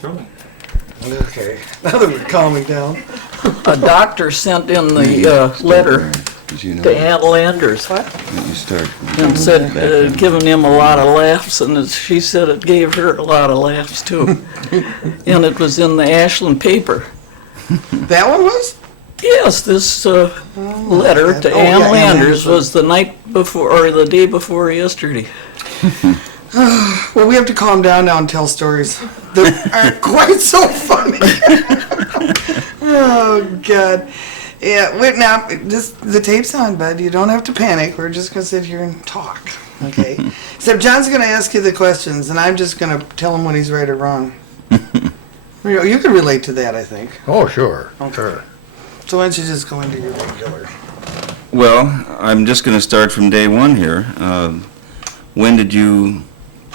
Sure. Okay, now that we're calming down. A doctor sent in the letter to Aunt Landers You start. and said it had given him a lot of laughs, and she said it gave her a lot of laughs too. And it was in the Ashland paper. That one was? Yes, this letter to Ann yeah, Landers was the night before, or the day before yesterday. Well, we have to calm down now and tell stories that aren't quite so funny. Oh, God. Yeah, now, the tape's on, bud. You don't have to panic. We're just going to sit here and talk, okay? Except John's going to ask you the questions, and I'm just going to tell him when he's right or wrong. You can relate to that, I think. Oh, sure. Okay. Sure. So why don't you just go into your regular? Well, I'm just going to start from day one here. When did you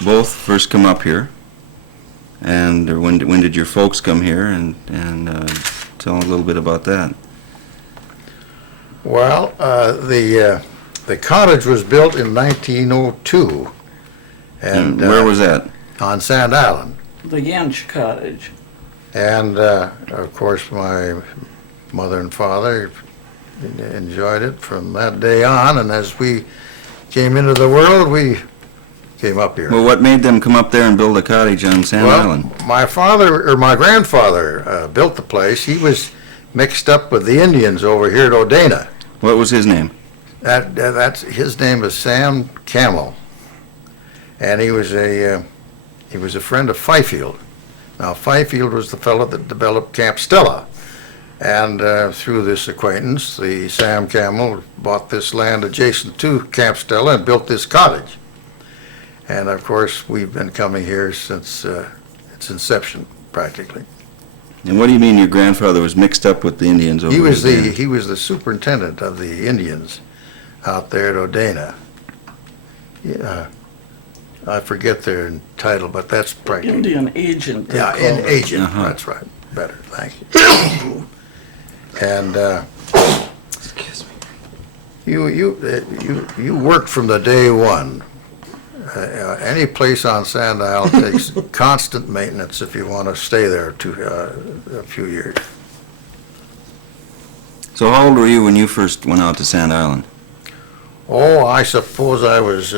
both first come up here? And or when did your folks come here? And tell a little bit about that. Well, the cottage was built in 1902. And where was that? On Sand Island. The Inch Cottage. And, of course, my mother and father enjoyed it from that day on. And as we came into the world, we came up here. Well, what made them come up there and build a cottage on Sand Island? My grandfather built the place. He was mixed up with the Indians over here at Odena. What was his name? His name was Sam Camel, and he was a friend of Bayfield. Now Bayfield was the fellow that developed Cancella, and through this acquaintance, the Sam Camel bought this land adjacent to Cancella and built this cottage. And of course, we've been coming here since its inception, practically. And what do you mean your grandfather was mixed up with the Indians over He was there? he was the superintendent of the Indians out there at Odena. Yeah, I forget their title, but that's practically. Indian agent. they Yeah, called an it. agent. Uh-huh. That's right. Better, thank you. And Excuse me. you worked from the day one. Any place on Sand Isle takes constant maintenance if you want to stay there a few years. So how old were you when you first went out to Sand Island? Oh, I suppose I was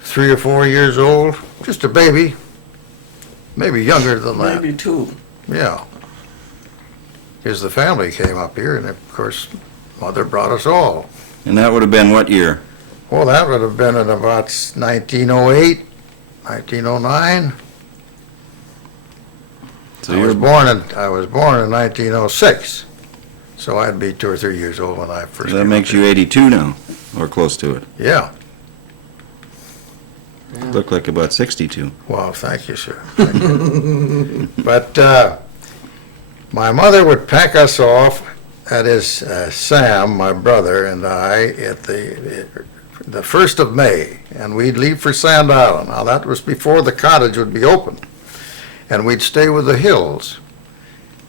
3 or 4 years old, just a baby, maybe younger than that. Maybe two. Yeah. Because the family came up here, and of course, Mother brought us all. And that would have been what year? Well, that would have been in about 1908, 1909. So I was born in 1906, so I'd be 2 or 3 years old when I first. That came makes up you 82 now, or close to it. here. Yeah. Look like about 62. Well, thank you, sir. Thank you. But my mother would pack us off. That is Sam, my brother, and I at the 1st of May, and we'd leave for Sand Island. Now, that was before the cottage would be open. And we'd stay with the Hills.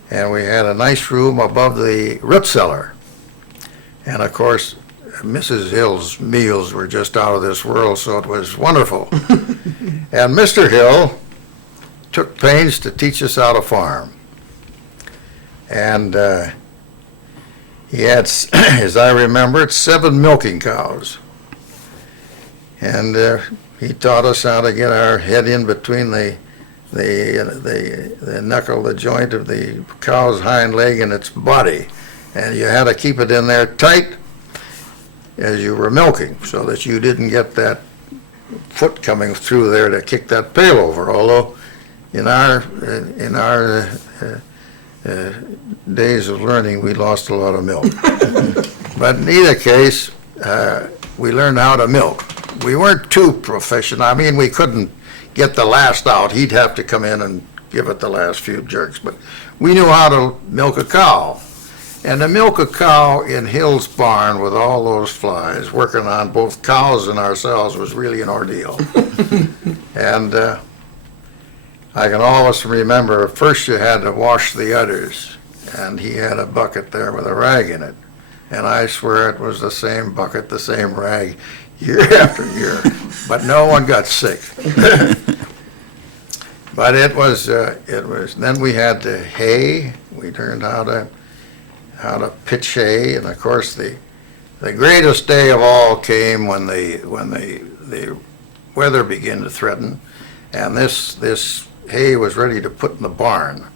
And we had a nice room above the root cellar. And, of course, Mrs. Hill's meals were just out of this world, so it was wonderful. And Mr. Hill took pains to teach us how to farm. And he had, as I remember it, 7 milking cows. And he taught us how to get our head in between the knuckle, the joint of the cow's hind leg and its body. And you had to keep it in there tight as you were milking so that you didn't get that foot coming through there to kick that pail over. Although in our days of learning, we lost a lot of milk. But in either case, we learned how to milk. We weren't too proficient. I mean, we couldn't get the last out. He'd have to come in and give it the last few jerks. But we knew how to milk a cow. And to milk a cow in Hill's barn with all those flies working on both cows and ourselves was really an ordeal. And I can always remember, first you had to wash the udders, and he had a bucket there with a rag in it. And I swear it was the same bucket, the same rag, year after year. But no one got sick. But it was, then we had the hay. We learned how to pitch hay, and of course the greatest day of all came when the weather began to threaten, and this hay was ready to put in the barn,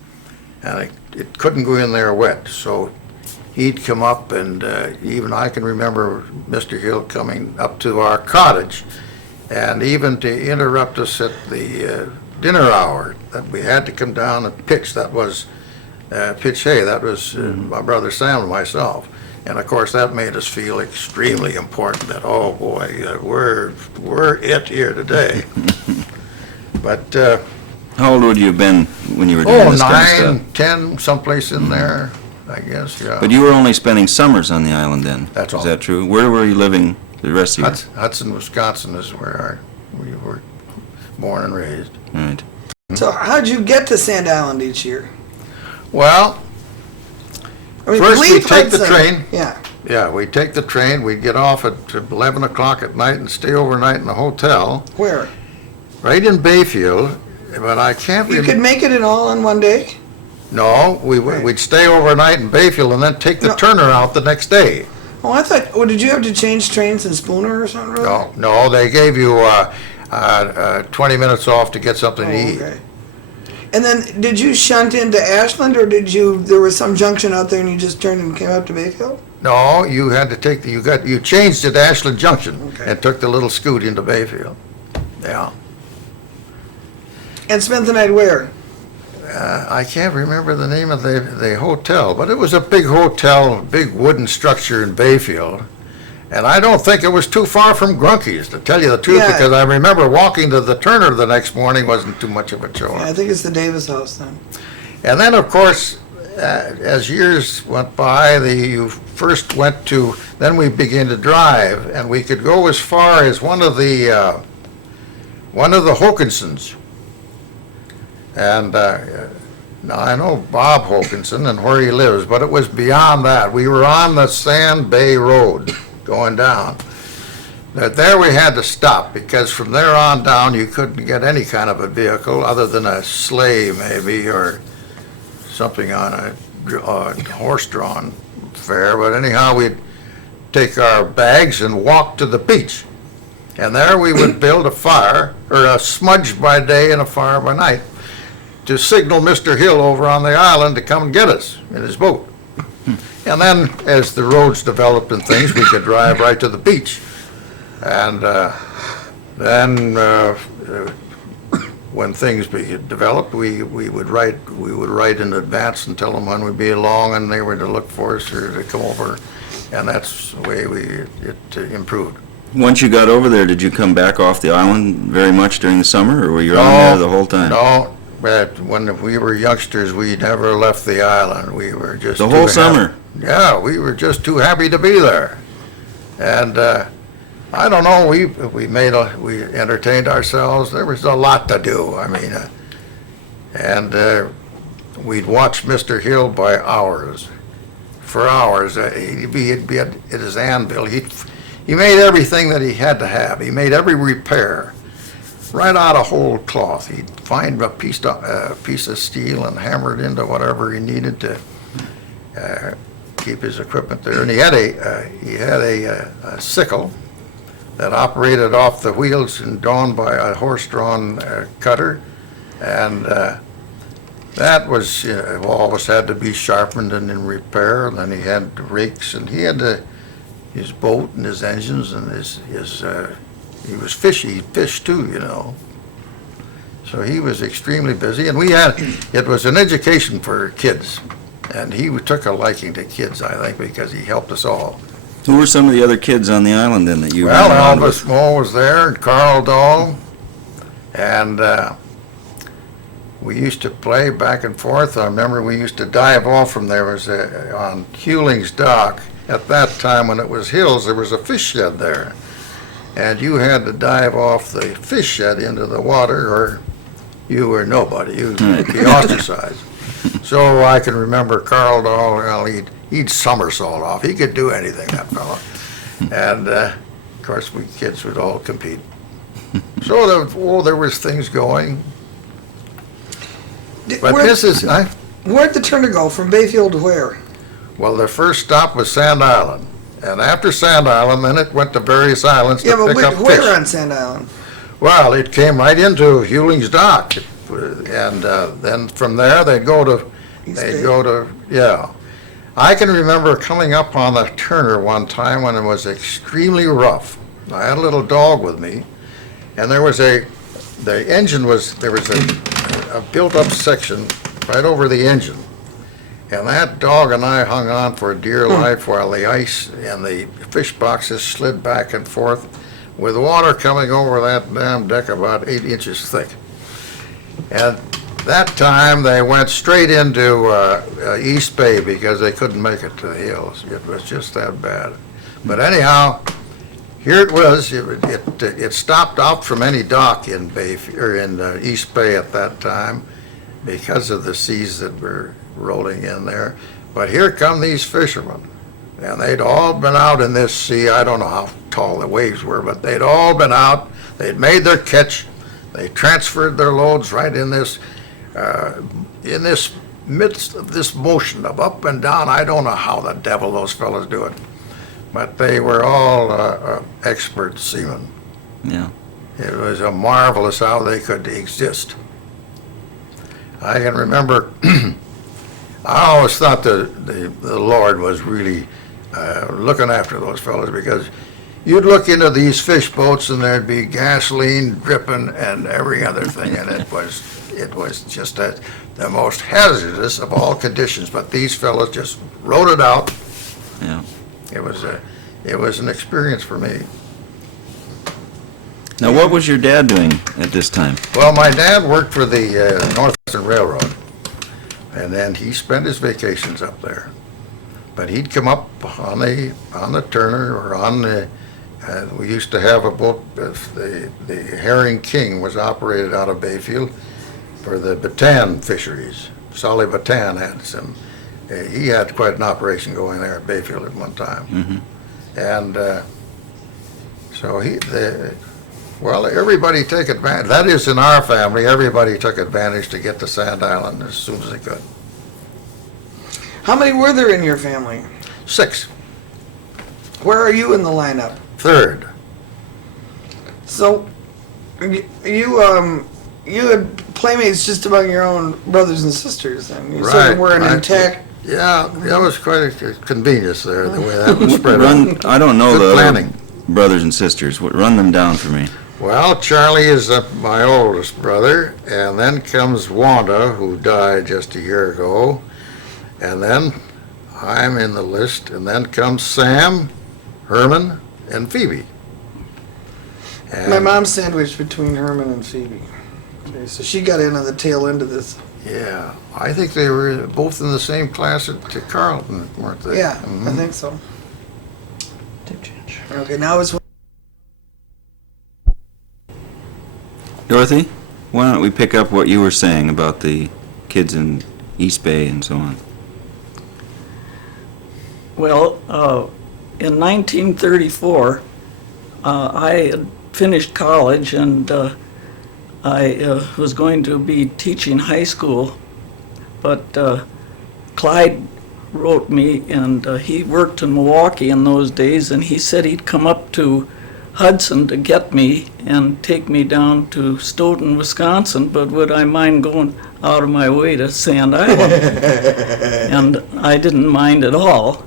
and it couldn't go in there wet. So he'd come up, and even I can remember Mr. Hill coming up to our cottage, and even to interrupt us at the dinner hour, that we had to come down and pitch. That was pitch hay. That was my brother Sam and myself. And of course, that made us feel extremely important. That, oh boy, we're it here today. But How old would you have been when you were doing this kind of stuff? 9, 10, someplace in there, I guess. Yeah. But you were only spending summers on the island then? That's all. Is that true? Where were you living the rest of your... Hudson, Wisconsin is where we were born and raised. Right. So how'd you get to Sand Island each year? Well, I mean, first we leave take the Hudson. train. Yeah. Yeah, we'd take the train, we'd get off at 11 o'clock at night and stay overnight in a hotel Where? right in Bayfield, but I can't You remember. could make it all in one day? No, we'd stay overnight in Bayfield and then take the No. Turner out the next day. Oh, I thought, oh, did you have to change trains in Spooner or something? No, they gave you 20 minutes off to get something Oh, to eat. okay. And then, did you shunt into Ashland, or there was some junction out there and you just turned and came up to Bayfield? No, you had to take you changed at Ashland Junction Okay. and took the little scoot into Bayfield. Yeah. And spent the night where? I can't remember the name of the hotel, but it was a big hotel, big wooden structure in Bayfield. And I don't think it was too far from Grunky's, to tell you the truth, Yeah. because I remember walking to the Turner the next morning wasn't too much of a chore. Yeah, I think it's the Davis house then. And then, of course, as years went by, you first went to, then we began to drive, and we could go as far as one of the Hokinsons. And now I know Bob Hokinson and where he lives, but it was beyond that. We were on the Sand Bay Road going down. But there we had to stop, because from there on down you couldn't get any kind of a vehicle other than a sleigh maybe, or something on a horse-drawn fare. But anyhow, we'd take our bags and walk to the beach. And there we would build a fire, or a smudge by day and a fire by night, to signal Mr. Hill over on the island to come and get us in his boat. And then, as the roads developed and things, we could drive right to the beach. And then, when things developed, we would write in advance and tell them when we'd be along, and they were to look for us or to come over, and that's the way it improved. Once you got over there, did you come back off the island very much during the summer, or were you on there the whole time? No, but when we were youngsters, we never left the island. We were just The whole summer? Yeah, we were just too happy to be there. And I don't know, we entertained ourselves. There was a lot to do. I mean, and we'd watch Mr. Hill by hours. For hours, he'd be at his anvil. He made everything that he had to have. He made every repair, right out of whole cloth. He'd find a piece of steel and hammer it into whatever he needed to keep his equipment there. And he had a sickle that operated off the wheels and drawn by a horse-drawn cutter, and that was always had to be sharpened and in repair. And then he had rakes, and he had his boat and his engines and he was he fished too, you know. So he was extremely busy, and it was an education for kids, and he took a liking to kids, I think, because he helped us all. Who were some of the other kids on the island then that you Well, ran around with? Elvis Moe was there, and Carl Dahl, and we used to play back and forth. I remember we used to dive off from there. Was on Hewling's dock. At that time, when it was hills, there was a fish shed there, and you had to dive off the fish shed into the water, or you were nobody. You'd be ostracized. So I can remember Carl Dahl. Well, he'd somersault off. He could do anything, that fellow. And of course, we kids would all compete. So there was things going. But this is, Where'd the turner go, from Bayfield to where? well, the first stop was Sand Island. And after Sand Island, then it went to various islands to Yeah, but pick up fish. where on Sand Island? Well, it came right into Hewling's Dock, and then from there they'd go to, yeah. I can remember coming up on the Turner one time when it was extremely rough. I had a little dog with me, and there was a built-up section right over the engine. And that dog and I hung on for dear life while the ice and the fish boxes slid back and forth with water coming over that damn deck about 8 inches thick. And that time they went straight into East Bay because they couldn't make it to the hills. It was just that bad. But anyhow, here it was. It stopped out from any dock in East Bay at that time because of the seas that were rolling in there. But here come these fishermen, and they'd all been out in this sea. I don't know how tall the waves were, but they'd all been out. They'd made their catch. They transferred their loads right in this midst of this motion of up and down. I don't know how the devil those fellows do it, but they were all expert seamen. Yeah. It was a marvelous how they could exist. I can remember, I always thought the Lord was really looking after those fellows, because you'd look into these fish boats and there'd be gasoline dripping and every other thing, and it was just the most hazardous of all conditions. But these fellows just rode it out. Yeah. It was an experience for me. Now, what was your dad doing at this time? Well, my dad worked for the Northwestern Railroad, and then he spent his vacations up there. But he'd come up on the Turner or on the. We used to have a boat. The Herring King was operated out of Bayfield for the Bataan fisheries. Solly Bataan had some. He had quite an operation going there at Bayfield at one time, and so well, everybody took advantage. That is, in our family, everybody took advantage to get to Sand Island as soon as they could. How many were there in your family? 6. Where are you in the lineup? 3rd. So, you had playmates just among your own brothers and sisters, and you sort of were an intact. Yeah, that was quite a convenience there, the way that was spread out. I don't know Good the planning. other brothers and sisters. Run them down for me. Well, Charlie is my oldest brother, and then comes Wanda, who died just a year ago, and then I'm in the list, and then comes Sam, Herman, and Phoebe. And My mom's sandwiched between Herman and Phoebe. Okay, so she got in on the tail end of this. yeah, I think they were both in the same class at Carleton, weren't they? Yeah, I think so. Okay, now it's. Dorothy, why don't we pick up what you were saying about the kids in East Bay and so on? Well, in 1934, I had finished college, and I was going to be teaching high school, but Clyde wrote me, and he worked in Milwaukee in those days, and he said he'd come up to Hudson to get me and take me down to Stoughton, Wisconsin, but would I mind going out of my way to Sand Island? And I didn't mind at all.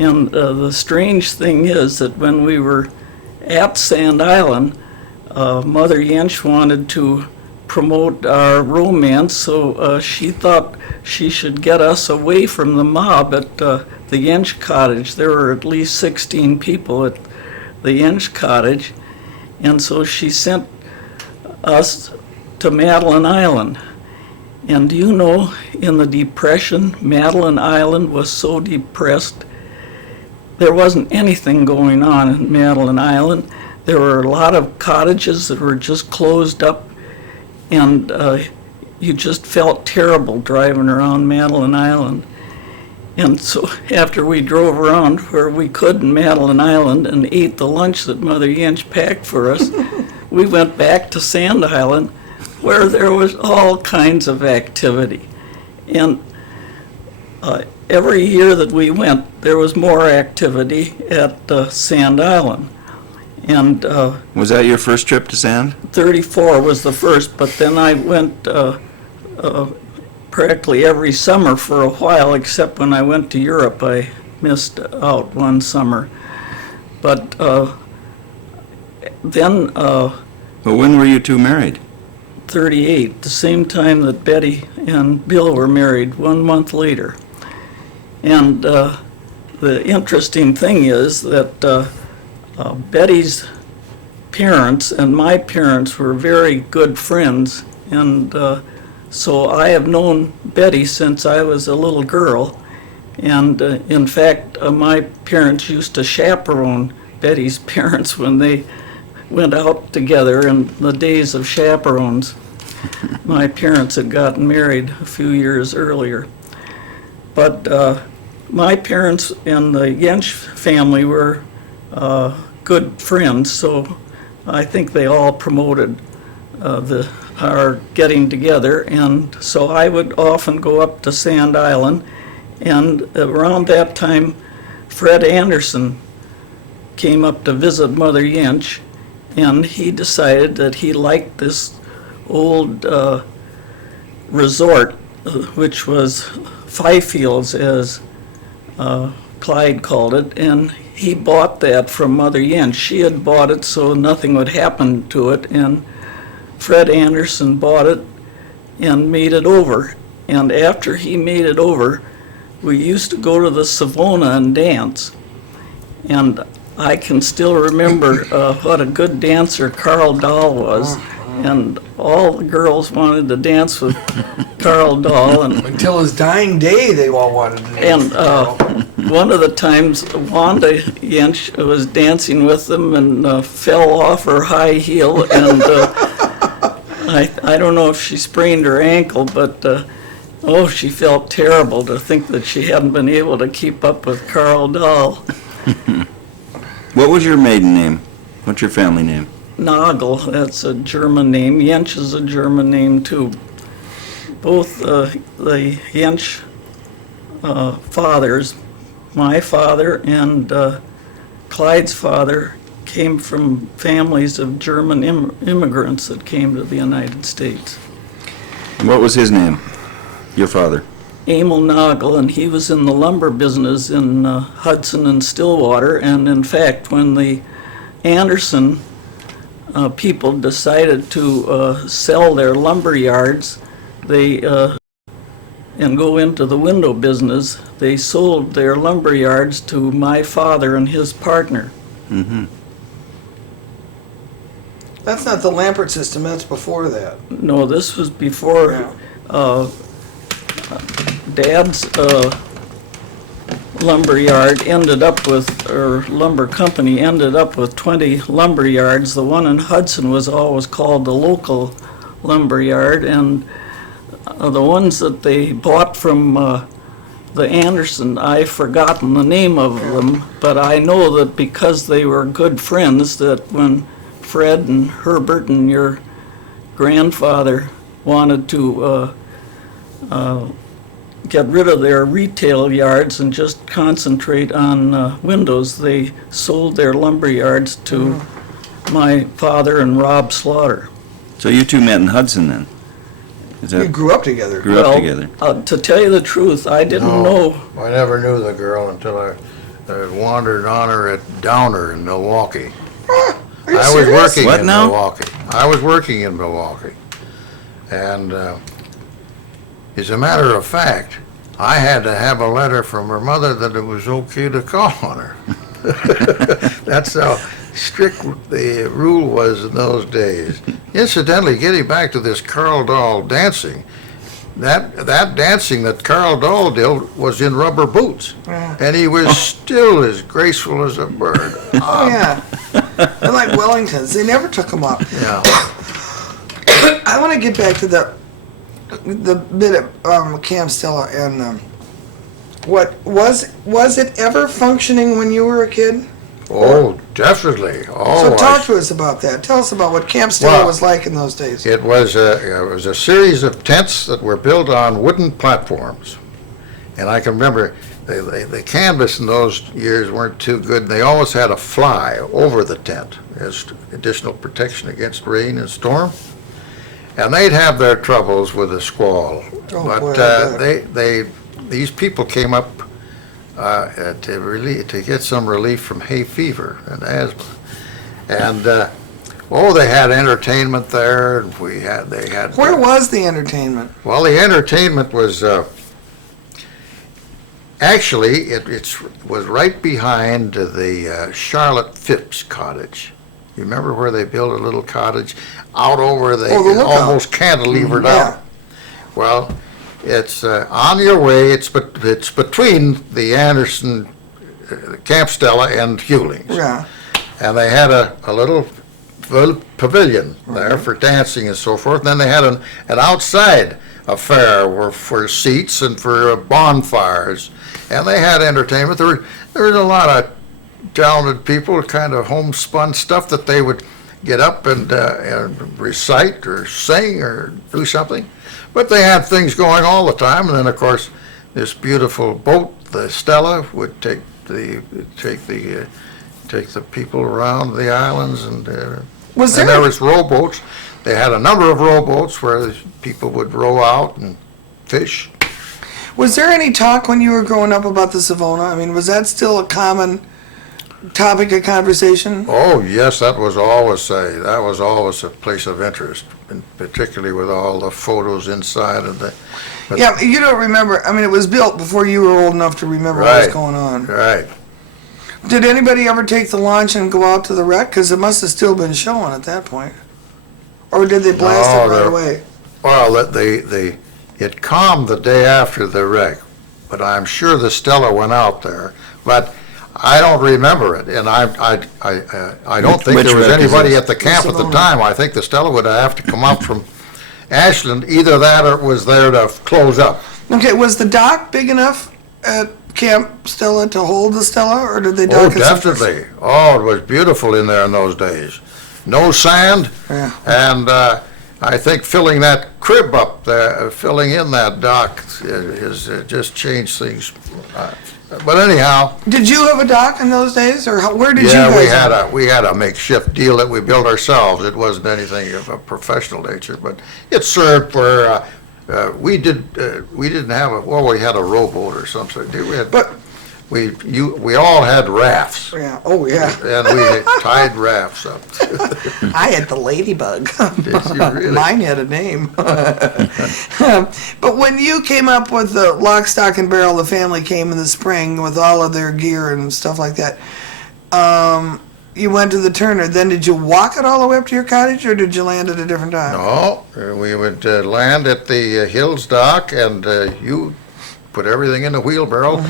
And the strange thing is that when we were at Sand Island, Mother Jensch wanted to promote our romance, so she thought she should get us away from the mob at the Inch Cottage. There were at least 16 people at the Inch Cottage, and so she sent us to Madeline Island. And you know, in the Depression, Madeline Island was so depressed. There wasn't anything going on in Madeline Island. There were a lot of cottages that were just closed up, and you just felt terrible driving around Madeline Island. And so after we drove around where we could in Madeline Island and ate the lunch that Mother Jensch packed for us, we went back to Sand Island where there was all kinds of activity. And every year that we went, there was more activity at Sand Island. And Was that your first trip to Sand? 34 was the first, but then I went practically every summer for a while, except when I went to Europe. I missed out one summer. But then Well, when were you two married? 38, the same time that Betty and Bill were married, 1 month later. And the interesting thing is that Betty's parents and my parents were very good friends, and so I have known Betty since I was a little girl. And in fact, my parents used to chaperone Betty's parents when they went out together in the days of chaperones. My parents had gotten married a few years earlier. But my parents and the Jensch family were good friends, so I think they all promoted our getting together. And so I would often go up to Sand Island, and around that time, Fred Anderson came up to visit Mother Jensch, and he decided that he liked this old resort, which was Bayfield, as Clyde called it, and he bought that from Mother Jensch. She had bought it so nothing would happen to it, and Fred Anderson bought it and made it over. And after he made it over, we used to go to the Savona and dance. And I can still remember what a good dancer Carl Dahl was, and all the girls wanted to dance with Carl Dahl. And Until his dying day, they all wanted to dance. And one of the times, Wanda Jensch was dancing with them and fell off her high heel, and I don't know if she sprained her ankle, but she felt terrible to think that she hadn't been able to keep up with Carl Dahl. What was your maiden name? What's your family name? Nagel, that's a German name. Jensch is a German name too. Both the Jensch fathers, my father and Clyde's father, came from families of German immigrants that came to the United States. What was his name? Your father? Emil Nagel, and he was in the lumber business in Hudson and Stillwater. And in fact, when the Anderson people decided to sell their lumber yards, and go into the window business, they sold their lumber yards to my father and his partner. Mm-hmm. That's not the Lampert system, that's before that. No, this was before Dad's lumber yard ended up with, or lumber company ended up with 20 lumber yards. The one in Hudson was always called the local lumber yard, and the ones that they bought from the Anderson, I've forgotten the name of them, but I know that because they were good friends, that when Fred and Herbert and your grandfather wanted to get rid of their retail yards and just concentrate on windows, they sold their lumber yards to my father and Rob Slaughter. So you two met in Hudson then? Is We that grew up together. grew up together? To tell you the truth, I didn't know. I never knew the girl until I wandered on her at Downer in Milwaukee. Are you I was serious? working What in now? Milwaukee. I was working in Milwaukee. And as a matter of fact, I had to have a letter from her mother that it was okay to call on her. That's how strict the rule was in those days. Incidentally, getting back to this Carl Dahl dancing, that dancing that Carl Dahl did was in rubber boots. Yeah. And he was still as graceful as a bird. Oh, yeah. They're like Wellingtons. They never took them off. Yeah. I want to get back to the bit of Cancella and what was it ever functioning when you were a kid? Oh, definitely. Oh, So talk to us about that. Tell us about what Camp Stella Well, was like in those days. It was a series of tents that were built on wooden platforms. And I can remember the canvas in those years weren't too good. They always had a fly over the tent as additional protection against rain and storm. And they'd have their troubles with the squall. Oh, But boy, I these people came up to get some relief from hay fever and asthma. And they had entertainment there. And they had. Where was the entertainment? Well, the entertainment was actually it was right behind the Charlotte Phipps cottage. You remember where they built a little cottage out over the lookout. almost cantilevered Yeah. out? Well, it's on your way. It's between the Anderson Camp Stella and Hewlings. Yeah. And they had a little pavilion there for dancing and so forth. And then they had an outside affair for seats and for bonfires. And they had entertainment. There was a lot of talented people, kind of homespun stuff that they would get up and recite or sing or do something. But they had things going all the time. And then, of course, this beautiful boat, the Stella, would take the people around the islands, and there was rowboats. They had a number of rowboats where the people would row out and fish. Was there any talk when you were growing up about the Savona? I mean, was that still a common topic of conversation? Oh, yes, that was always a place of interest, and particularly with all the photos inside of the. Yeah, you don't remember. I mean, it was built before you were old enough to remember what was going on. Right. Did anybody ever take the launch and go out to the wreck? Because it must have still been showing at that point. Or did they blast it right away? Well, it calmed the day after the wreck, but I'm sure the Stella went out there. But I don't remember it, and I don't think there was anybody at the camp at the time. I think the Stella would have to come up from Ashland. Either that or it was there to close up. Okay, was the dock big enough at Camp Stella to hold the Stella, or did they dock it someplace? Definitely. Oh, it was beautiful in there in those days. No sand, and I think filling that crib up there, filling in that dock is just changed things. But anyhow. Did you have a dock in those days, or where did you guys we had a makeshift deal that we built ourselves. It wasn't anything of a professional nature, but it served for. We didn't have we had a rowboat or something. We all had rafts. Yeah. Oh, yeah. And we tied rafts up. I had the ladybug. Did you really? Mine had a name. But when you came up with the lock, stock, and barrel, the family came in the spring with all of their gear and stuff like that. You went to the Turner. Then did you walk it all the way up to your cottage, or did you land at a different time? No, we would land at the Hills dock, and you put everything in the wheelbarrow.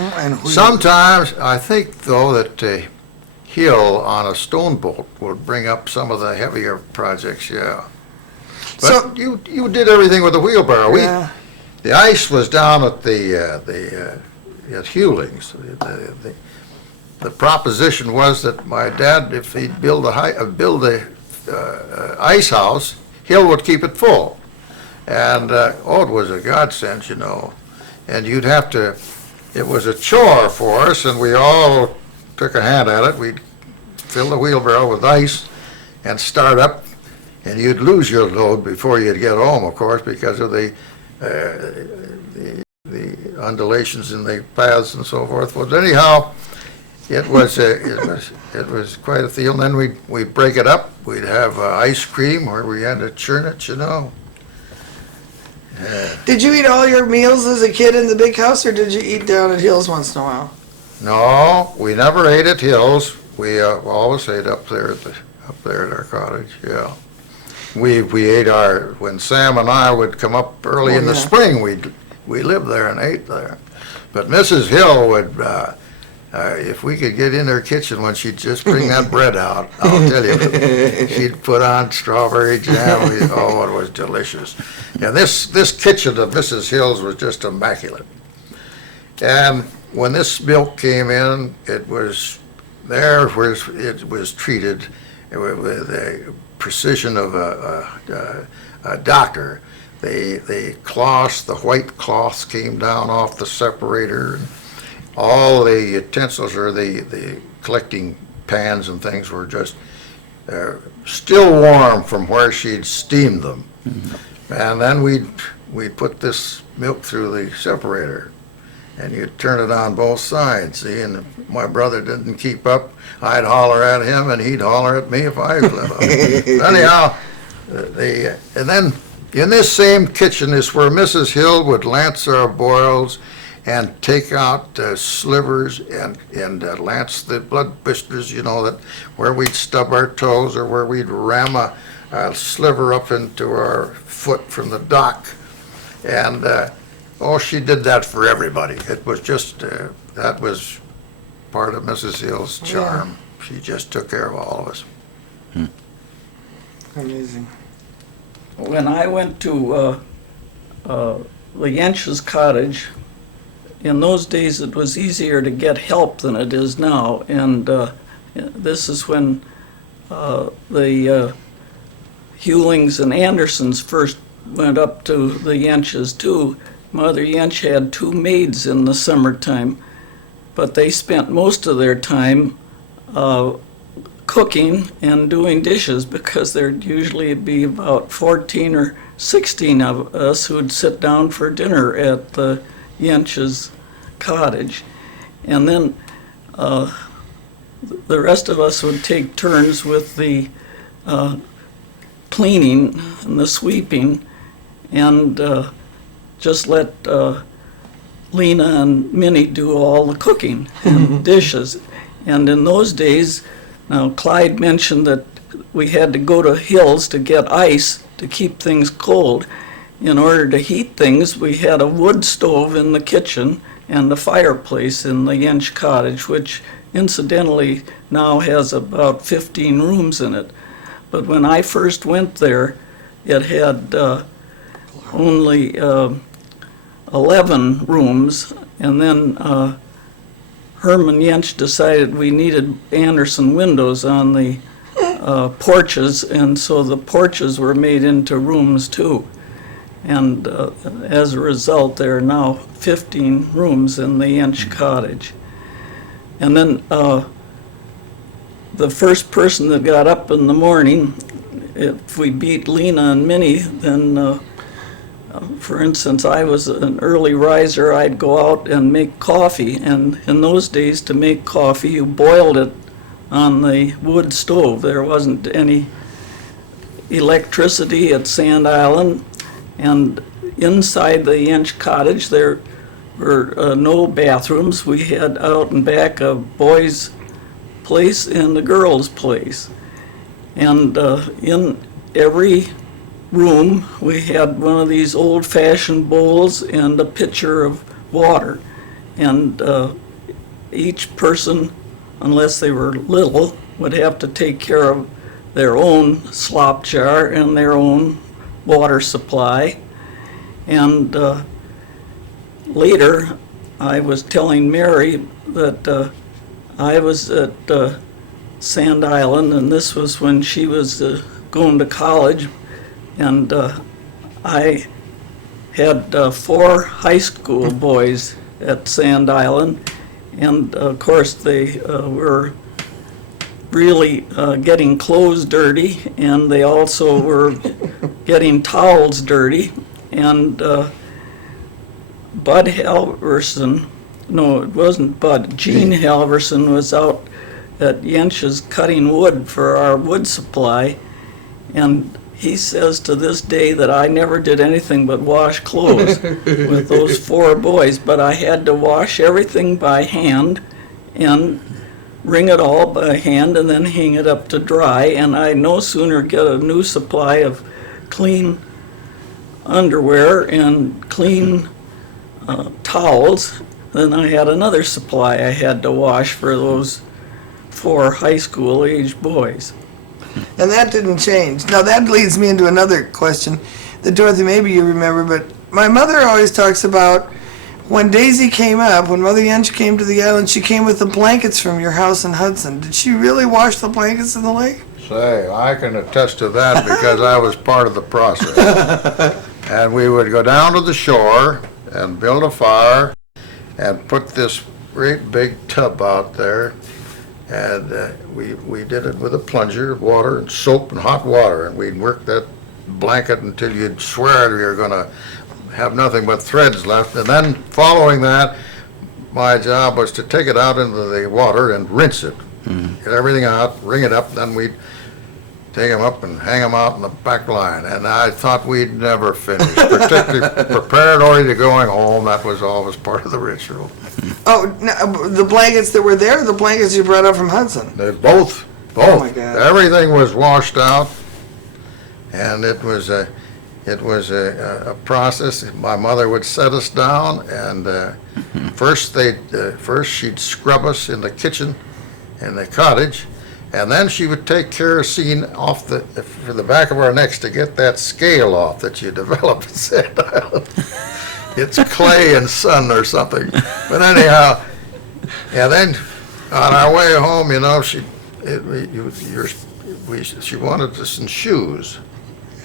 Sometimes, I think, though, that Hill on a stone boat would bring up some of the heavier projects, yeah. But So you did everything with the wheelbarrow. Yeah. The ice was down at at Hewlings. The proposition was that my dad, if he'd build a ice house, Hill would keep it full. And, it was a godsend, you know. And you'd have to, it was a chore for us, and we all took a hand at it. We'd fill the wheelbarrow with ice and start up, and you'd lose your load before you'd get home, of course, because of the undulations in the paths and so forth. But anyhow, it was quite a deal. And then we'd break it up. We'd have ice cream where we had to churn it, you know. did you eat all your meals as a kid in the big house, or did you eat down at Hills once in a while? No, we never ate at Hills. We always ate up there at our cottage. Yeah, we ate when Sam and I would come up early in the spring. We lived there and ate there. But Mrs. Hill would, if we could get in her kitchen when she'd just bring that bread out, I'll tell you, she'd put on strawberry jam. It was delicious. Yeah, this kitchen of Mrs. Hill's was just immaculate. And when this milk came in, it was there was, it was treated with a precision of a doctor. The cloths, the white cloths came down off the separator. All the utensils, or the collecting pans and things, were just still warm from where she'd steamed them. And then we'd put this milk through the separator, and you'd turn it on both sides, see, and if my brother didn't keep up, I'd holler at him, and he'd holler at me if I was let up. Anyhow, and then in this same kitchen is where Mrs. Hill would lance our boils and take out slivers and lance the blood blisters, you know, that where we'd stub our toes or where we'd ram a sliver up into our foot from the dock. And, she did that for everybody. It was just, that was part of Mrs. Hill's charm. Yeah. She just took care of all of us. Amazing. When I went to the Jensch's cottage, in those days it was easier to get help than it is now, and this is when the Hewlings and Andersons first went up to the Jensch's too. Mother Jensch had 2 maids in the summertime, but they spent most of their time cooking and doing dishes, because there'd usually be about 14 or 16 of us who'd sit down for dinner at the Jensch's cottage. And then the rest of us would take turns with the cleaning and the sweeping, and just let Lena and Minnie do all the cooking and dishes. And in those days, now Clyde mentioned that we had to go to Hills to get ice to keep things cold. In order to heat things, we had a wood stove in the kitchen and a fireplace in the Inch Cottage, which incidentally now has about 15 rooms in it. But when I first went there, it had only 11 rooms, and then Herman Jensch decided we needed Anderson windows on the porches, and so the porches were made into rooms too. And as a result, there are now 15 rooms in the Inch Cottage. And then the first person that got up in the morning, if we beat Lena and Minnie, then for instance, I was an early riser. I'd go out and make coffee, and in those days, to make coffee, you boiled it on the wood stove. There wasn't any electricity at Sand Island, and inside the Inch Cottage, there were no bathrooms. We had out and back a boys' place and a girls' place, and in every room we had one of these old-fashioned bowls and a pitcher of water, and each person, unless they were little, would have to take care of their own slop jar and their own water supply. And later I was telling Mary that I was at Sand Island, and this was when she was going to college. And I had 4 high school boys at Sand Island, and of course they were really getting clothes dirty, and they also were getting towels dirty. And Bud Halverson, no, it wasn't Bud, Gene Halverson was out at Jensch's cutting wood for our wood supply, and he says to this day that I never did anything but wash clothes with those 4 boys, but I had to wash everything by hand and wring it all by hand and then hang it up to dry, and I no sooner get a new supply of clean underwear and clean towels than I had another supply I had to wash for those 4 high school age boys. And that didn't change. Now that leads me into another question that, Dorothy, maybe you remember, but my mother always talks about when Daisy came up, when Mother Jensch came to the island, she came with the blankets from your house in Hudson. Did she really wash the blankets in the lake? Say, I can attest to that because I was part of the process. And we would go down to the shore and build a fire and put this great big tub out there. And we did it with a plunger, water and soap and hot water. And we'd work that blanket until you'd swear you were going to have nothing but threads left. And then following that, my job was to take it out into the water and rinse it. Get everything out, wring it up, then we'd take them up and hang them out in the back line. And I thought we'd never finish, particularly preparatory to going home. That was always part of the ritual. Oh, no, the blankets that were there, or the blankets you brought up from Hudson? They both. Oh, my God. Everything was washed out, and it was a process. My mother would set us down, and first she'd scrub us in the kitchen in the cottage, and then she would take kerosene off for the back of our necks to get that scale off that you develop at Sand Island. It's clay and sun or something. But anyhow, and then on our way home, you know, she wanted us in shoes.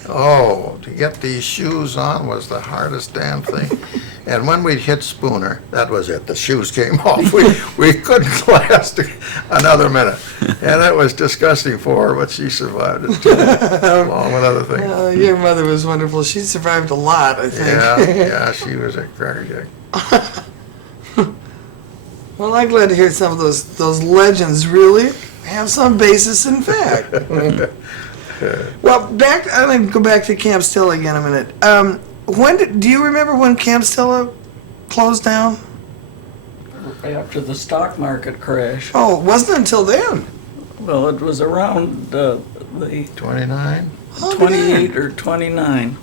Oh, to get these shoes on was the hardest damn thing. And when we'd hit Spooner, that was it. The shoes came off. We couldn't last another minute. And that was disgusting for her, but she survived it too, along with other things. Your mother was wonderful. She survived a lot, I think. Yeah, she was a crackerjack. Well, I'm glad to hear some of those legends really have some basis in fact. Well, I'm going to go back to Camp Stella again a minute. Do you remember when Camp Stella closed down? After the stock market crash. Oh, it wasn't until then. Well, it was around the 29? 28 or 29.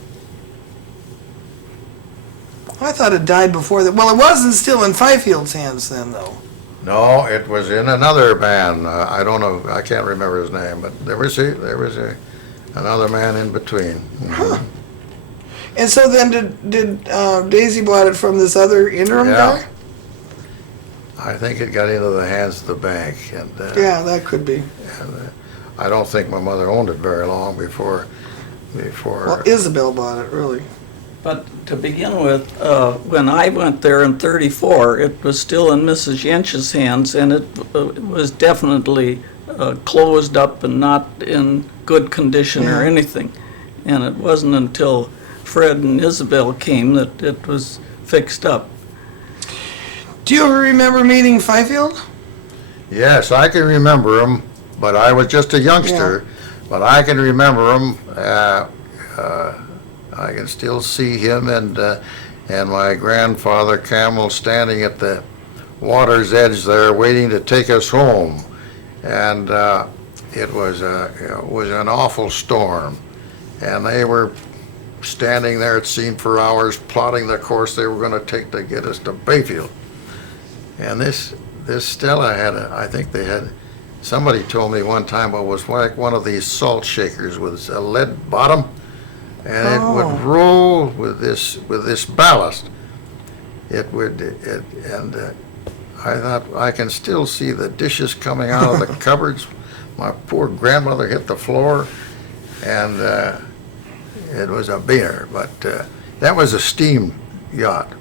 I thought it died before that. Well, it wasn't still in Byfield's hands then, though. No, it was in another man. I don't know. I can't remember his name, but there was another man in between. Huh. And so then did Daisy bought it from this other interim guy? I think it got into the hands of the bank. And, yeah, that could be. And, I don't think my mother owned it very long before. Well, Isabel bought it, really. But to begin with, when I went there in '34, it was still in Mrs. Jensch's hands, and it was definitely closed up and not in good condition or anything. And it wasn't until Fred and Isabel came that it was fixed up. Do you ever remember meeting Byfield? Yes, I can remember him, but I was just a youngster. Yeah. But I can remember him. I can still see him and my grandfather Camel standing at the water's edge there, waiting to take us home. And it was an awful storm, and they were standing there, it seemed, for hours, plotting the course they were going to take to get us to Bayfield. And this Stella I think they had. Somebody told me one time it was like one of these salt shakers with a lead bottom. And it would roll with this ballast. I thought, I can still see the dishes coming out of the cupboards. My poor grandmother hit the floor, and it was a beater. But that was a steam yacht,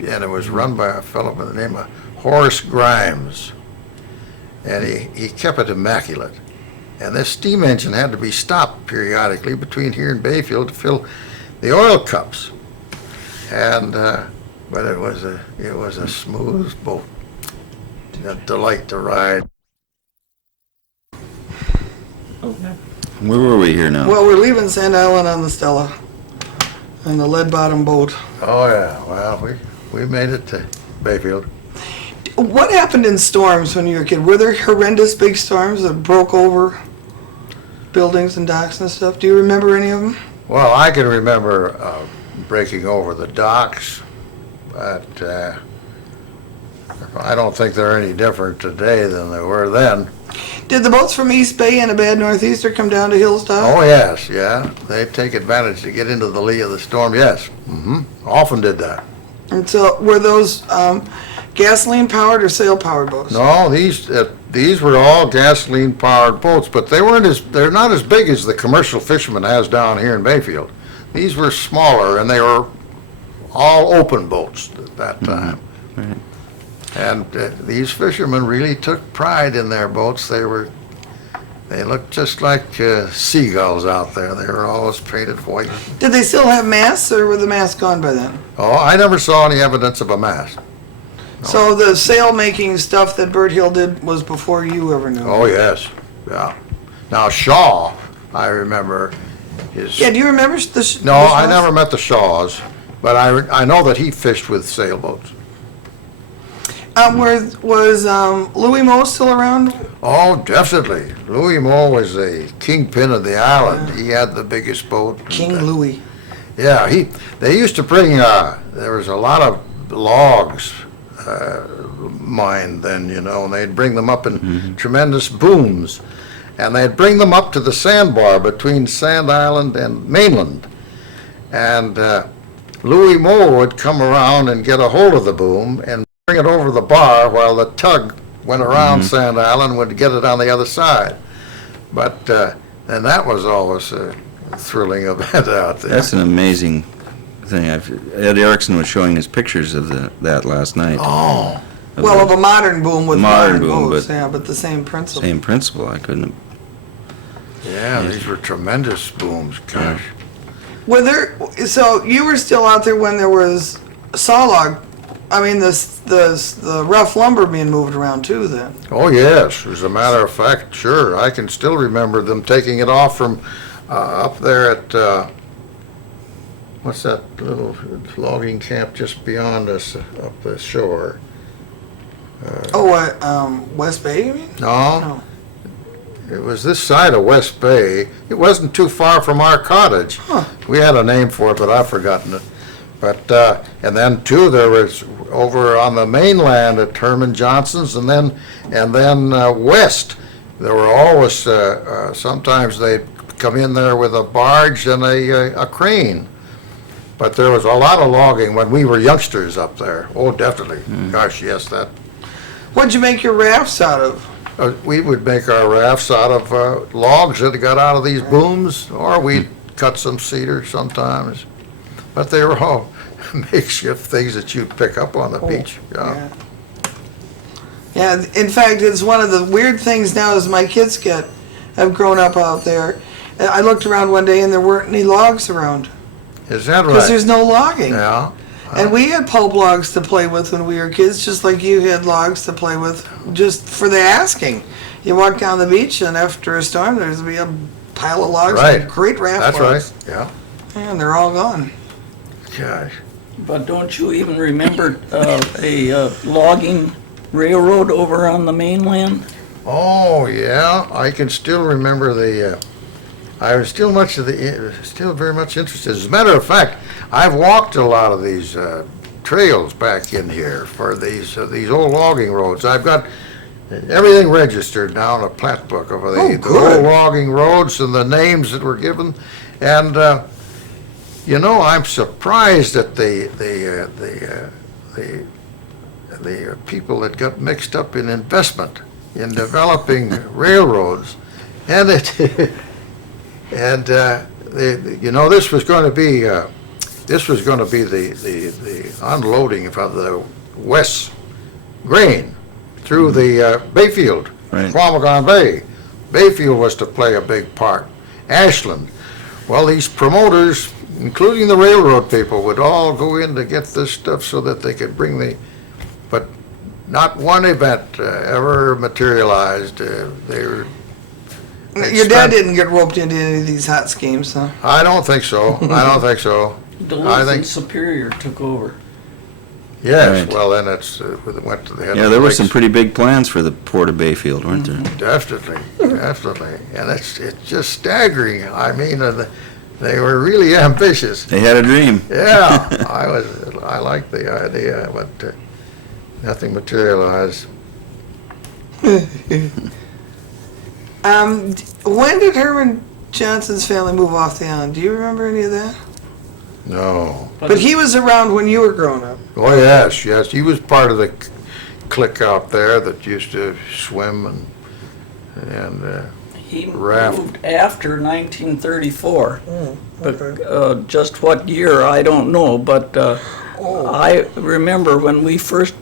and it was run by a fellow by the name of Horace Grimes, and he kept it immaculate. And this steam engine had to be stopped periodically between here and Bayfield to fill the oil cups. And but it was a smooth boat, a delight to ride. Okay. Where were we here now? Well, we're leaving Sand Island on the Stella, in the lead bottom boat. Oh yeah, well we made it to Bayfield. What happened in storms when you were a kid? Were there horrendous big storms that broke over buildings and docks and stuff? Do you remember any of them? Well, I can remember breaking over the docks, but I don't think they're any different today than they were then. Did the boats from East Bay and a bad northeaster come down to Hillsdale? Oh yes, yeah. They take advantage to get into the lee of the storm. Yes, often did that. And so were those gasoline powered or sail powered boats? No, these were all gasoline powered boats, but they're not as big as the commercial fisherman has down here in Bayfield. These were smaller, and they were all open boats at that time. Right. And these fishermen really took pride in their boats. They looked just like seagulls out there. They were always painted white. Did they still have masts, or were the masts gone by then? Oh, I never saw any evidence of a mast. No. So the sail making stuff that Bert Hill did was before you ever knew. Oh, yes, yeah. Now Shaw, I remember his. Yeah, do you remember No, I never met the Shaws, but I know that he fished with sailboats. Was Louis Moe still around? Oh, definitely. Louis Moe was the kingpin of the island. He had the biggest boat. King Louis. Yeah, they used to bring, there was a lot of logs mined then, and they'd bring them up in tremendous booms. And they'd bring them up to the sandbar between Sand Island and mainland. And Louis Moe would come around and get a hold of the boom and bring it over the bar while the tug went around Sand Island, would get it on the other side. But, and that was always a thrilling event out there. That's an amazing thing. Ed Erickson was showing us pictures of that last night. Oh, Well, of a modern boom with Modern modern boom, boats, but- yeah, but the same principle. Same principle. I couldn't. yeah, these were tremendous booms, gosh. Were there? So you were still out there when there was sawlog. I mean, the rough lumber being moved around too. Then. Oh, yes, as a matter of fact, sure. I can still remember them taking it off from up there at, what's that little logging camp just beyond us up the shore? West Bay, you mean? No, No. it was this side of West Bay. It wasn't too far from our cottage. Huh. We had a name for it, but I've forgotten it. But, and then too, there was over on the mainland at Herman Johnsons, and then west, there were always, sometimes they'd come in there with a barge and a crane. But there was a lot of logging when we were youngsters up there. Oh, definitely. Gosh, yes, that. What'd you make your rafts out of? We would make our rafts out of logs that got out of these booms, or we'd cut some cedar sometimes. But they were all makeshift things that you'd pick up on the beach. Yeah. Yeah, in fact, it's one of the weird things now as my kids have grown up out there. I looked around one day and there weren't any logs around. Is that Because right? there's no logging. Yeah. And we had pulp logs to play with when we were kids, just like you had logs to play with, just for the asking. You walk down the beach, and after a storm, there's be a pile of logs, Right. great raft That's logs. right. Yeah. And they're all gone. Gosh. But don't you even remember a logging railroad over on the mainland? Oh, yeah. I can still remember I was still very much interested. As a matter of fact, I've walked a lot of these trails back in here for these old logging roads. I've got everything registered now in a plat book of the old good. logging roads and the names that were given. And I'm surprised at the people that got mixed up in investment in developing railroads, and this was going to be the unloading of the West grain through the Bayfield, Right. Quamagon Bay. Bayfield was to play a big part. Ashland. Well, these promoters, including the railroad people, would all go in to get this stuff so that they could bring but not one event ever materialized. Your dad didn't get roped into any of these hot schemes, huh? I don't think so. I don't think so. Duluth I think- and Superior took over. Yes, Right. well, then it went to the head Yeah, of there the were lakes. some pretty big plans for the port of Bayfield, weren't there? Definitely, definitely. And it's just staggering. I mean, they were really ambitious. They had a dream. Yeah, I liked the idea, but nothing materialized. When did Herman Johnson's family move off the island? Do you remember any of that? No. But he was around when you were growing up. Oh, yes, yes. He was part of the clique out there that used to swim and He raft. moved after 1934. But Okay. just what year, I don't know. But I remember when we first,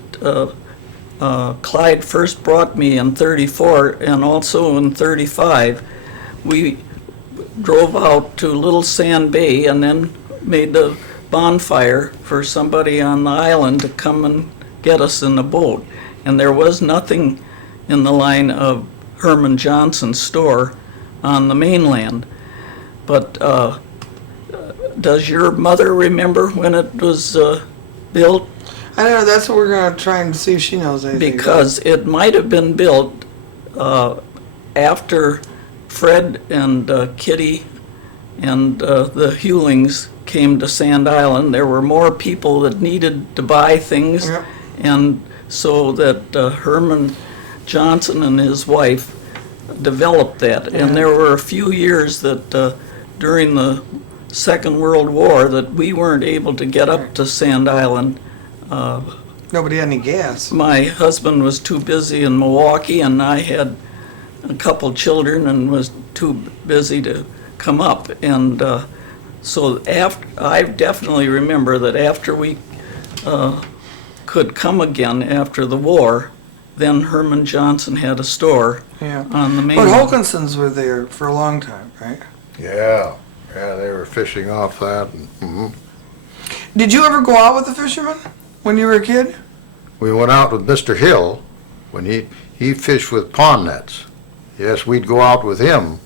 Clyde first brought me in 34 and also in 35, we drove out to Little Sand Bay and then made the bonfire for somebody on the island to come and get us in the boat. And there was nothing in the line of Herman Johnson's store on the mainland. But does your mother remember when it was built? I don't know, that's what we're gonna try and see if she knows anything. Because it might have been built after Fred and Kitty and the Hewlings came to Sand Island. There were more people that needed to buy things, Yep. and so that Herman Johnson and his wife developed that. Yeah. And there were a few years that during the Second World War that we weren't able to get up to Sand Island. Nobody had any gas. My husband was too busy in Milwaukee, and I had a couple children and was too busy to come up. And so I definitely remember that after we could come again after the war, then Herman Johnson had a store Yeah. on the But mainland. Wilkinsons were there for a long time, right? Yeah, yeah, they were fishing off that. And, Did you ever go out with the fishermen when you were a kid? We went out with Mr. Hill when he fished with pond nets. Yes, we'd go out with him,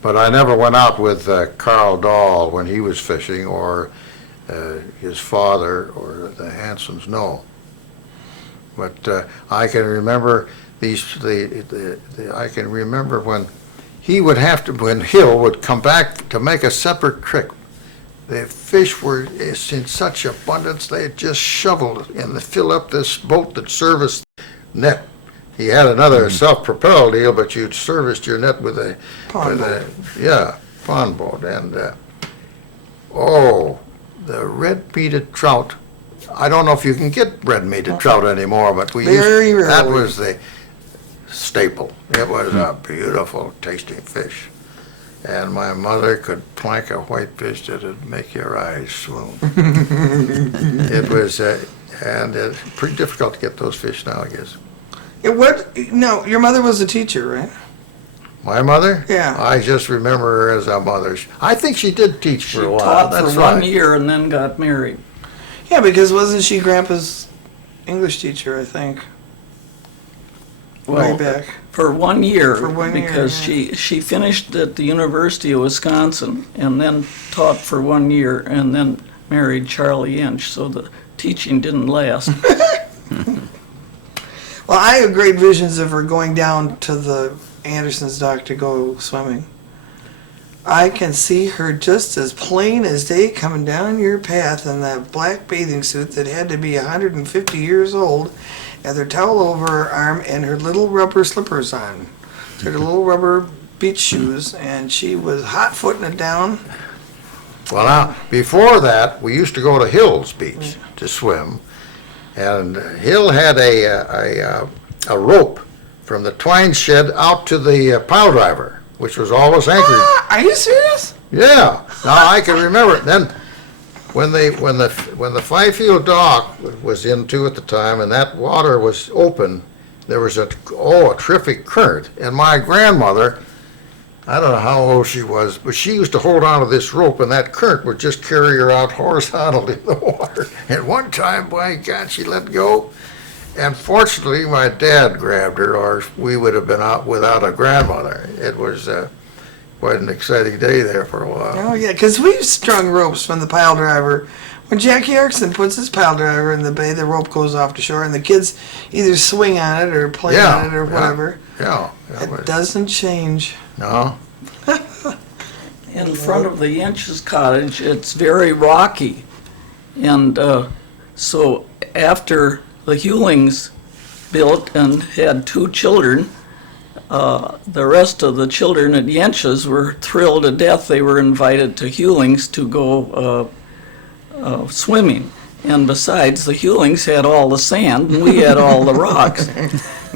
but I never went out with Carl Dahl when he was fishing, or his father, or the Hansons, no. But I can remember I can remember when he would have to, when Hill would come back to make a separate trip. The fish were in such abundance, they had just shoveled and fill up this boat that serviced net. He had another self-propelled deal, but you'd serviced your net with a Pond pond boat. And the red-meated trout. I don't know if you can get red-meated trout anymore, but we Very used, that rarely. was the staple. It was a beautiful, tasting fish. And my mother could plank a whitefish that'd make your eyes swoon. It was, and it's pretty difficult to get those fish now, I guess. No, your mother was a teacher, right? My mother? Yeah. I just remember her as a mother. I think she did teach She for a while. taught That's for 1 right. year and then got married. Yeah, because wasn't she Grandpa's English teacher, I think, way Well, back? For 1 year, For 1 year, because yeah. she finished at the University of Wisconsin and then taught for 1 year and then married Charlie Inch, so the teaching didn't last. Well, I have great visions of her going down to the Anderson's dock to go swimming. I can see her just as plain as day coming down your path in that black bathing suit that had to be 150 years old, and her towel over her arm and her little rubber slippers on. Her little rubber beach shoes, and she was hot-footing it down. Well, now, before that, we used to go to Hill's Beach to swim. And Hill had a rope from the twine shed out to the pile driver, which was always anchored. Ah, are you serious? Yeah, now I can remember it. Then, when the Bayfield dock was into at the time, and that water was open, there was a terrific current. And my grandmother, I don't know how old she was, but she used to hold on to this rope, and that current would just carry her out horizontally in the water. And one time, by God, she let go. And fortunately, my dad grabbed her, or we would have been out without a grandmother. It was quite an exciting day there for a while. Oh, yeah, because we've strung ropes from the pile driver. When Jackie Erickson puts his pile driver in the bay, the rope goes off the shore, and the kids either swing on it or play on it or whatever. Yeah. It doesn't change. No. In front of the Inch's cottage, it's very rocky. And so after the Hewlings built and had 2 children, the rest of the children at Yench's were thrilled to death. They were invited to Hewlings to go swimming. And besides, the Hewlings had all the sand, and we had all the rocks.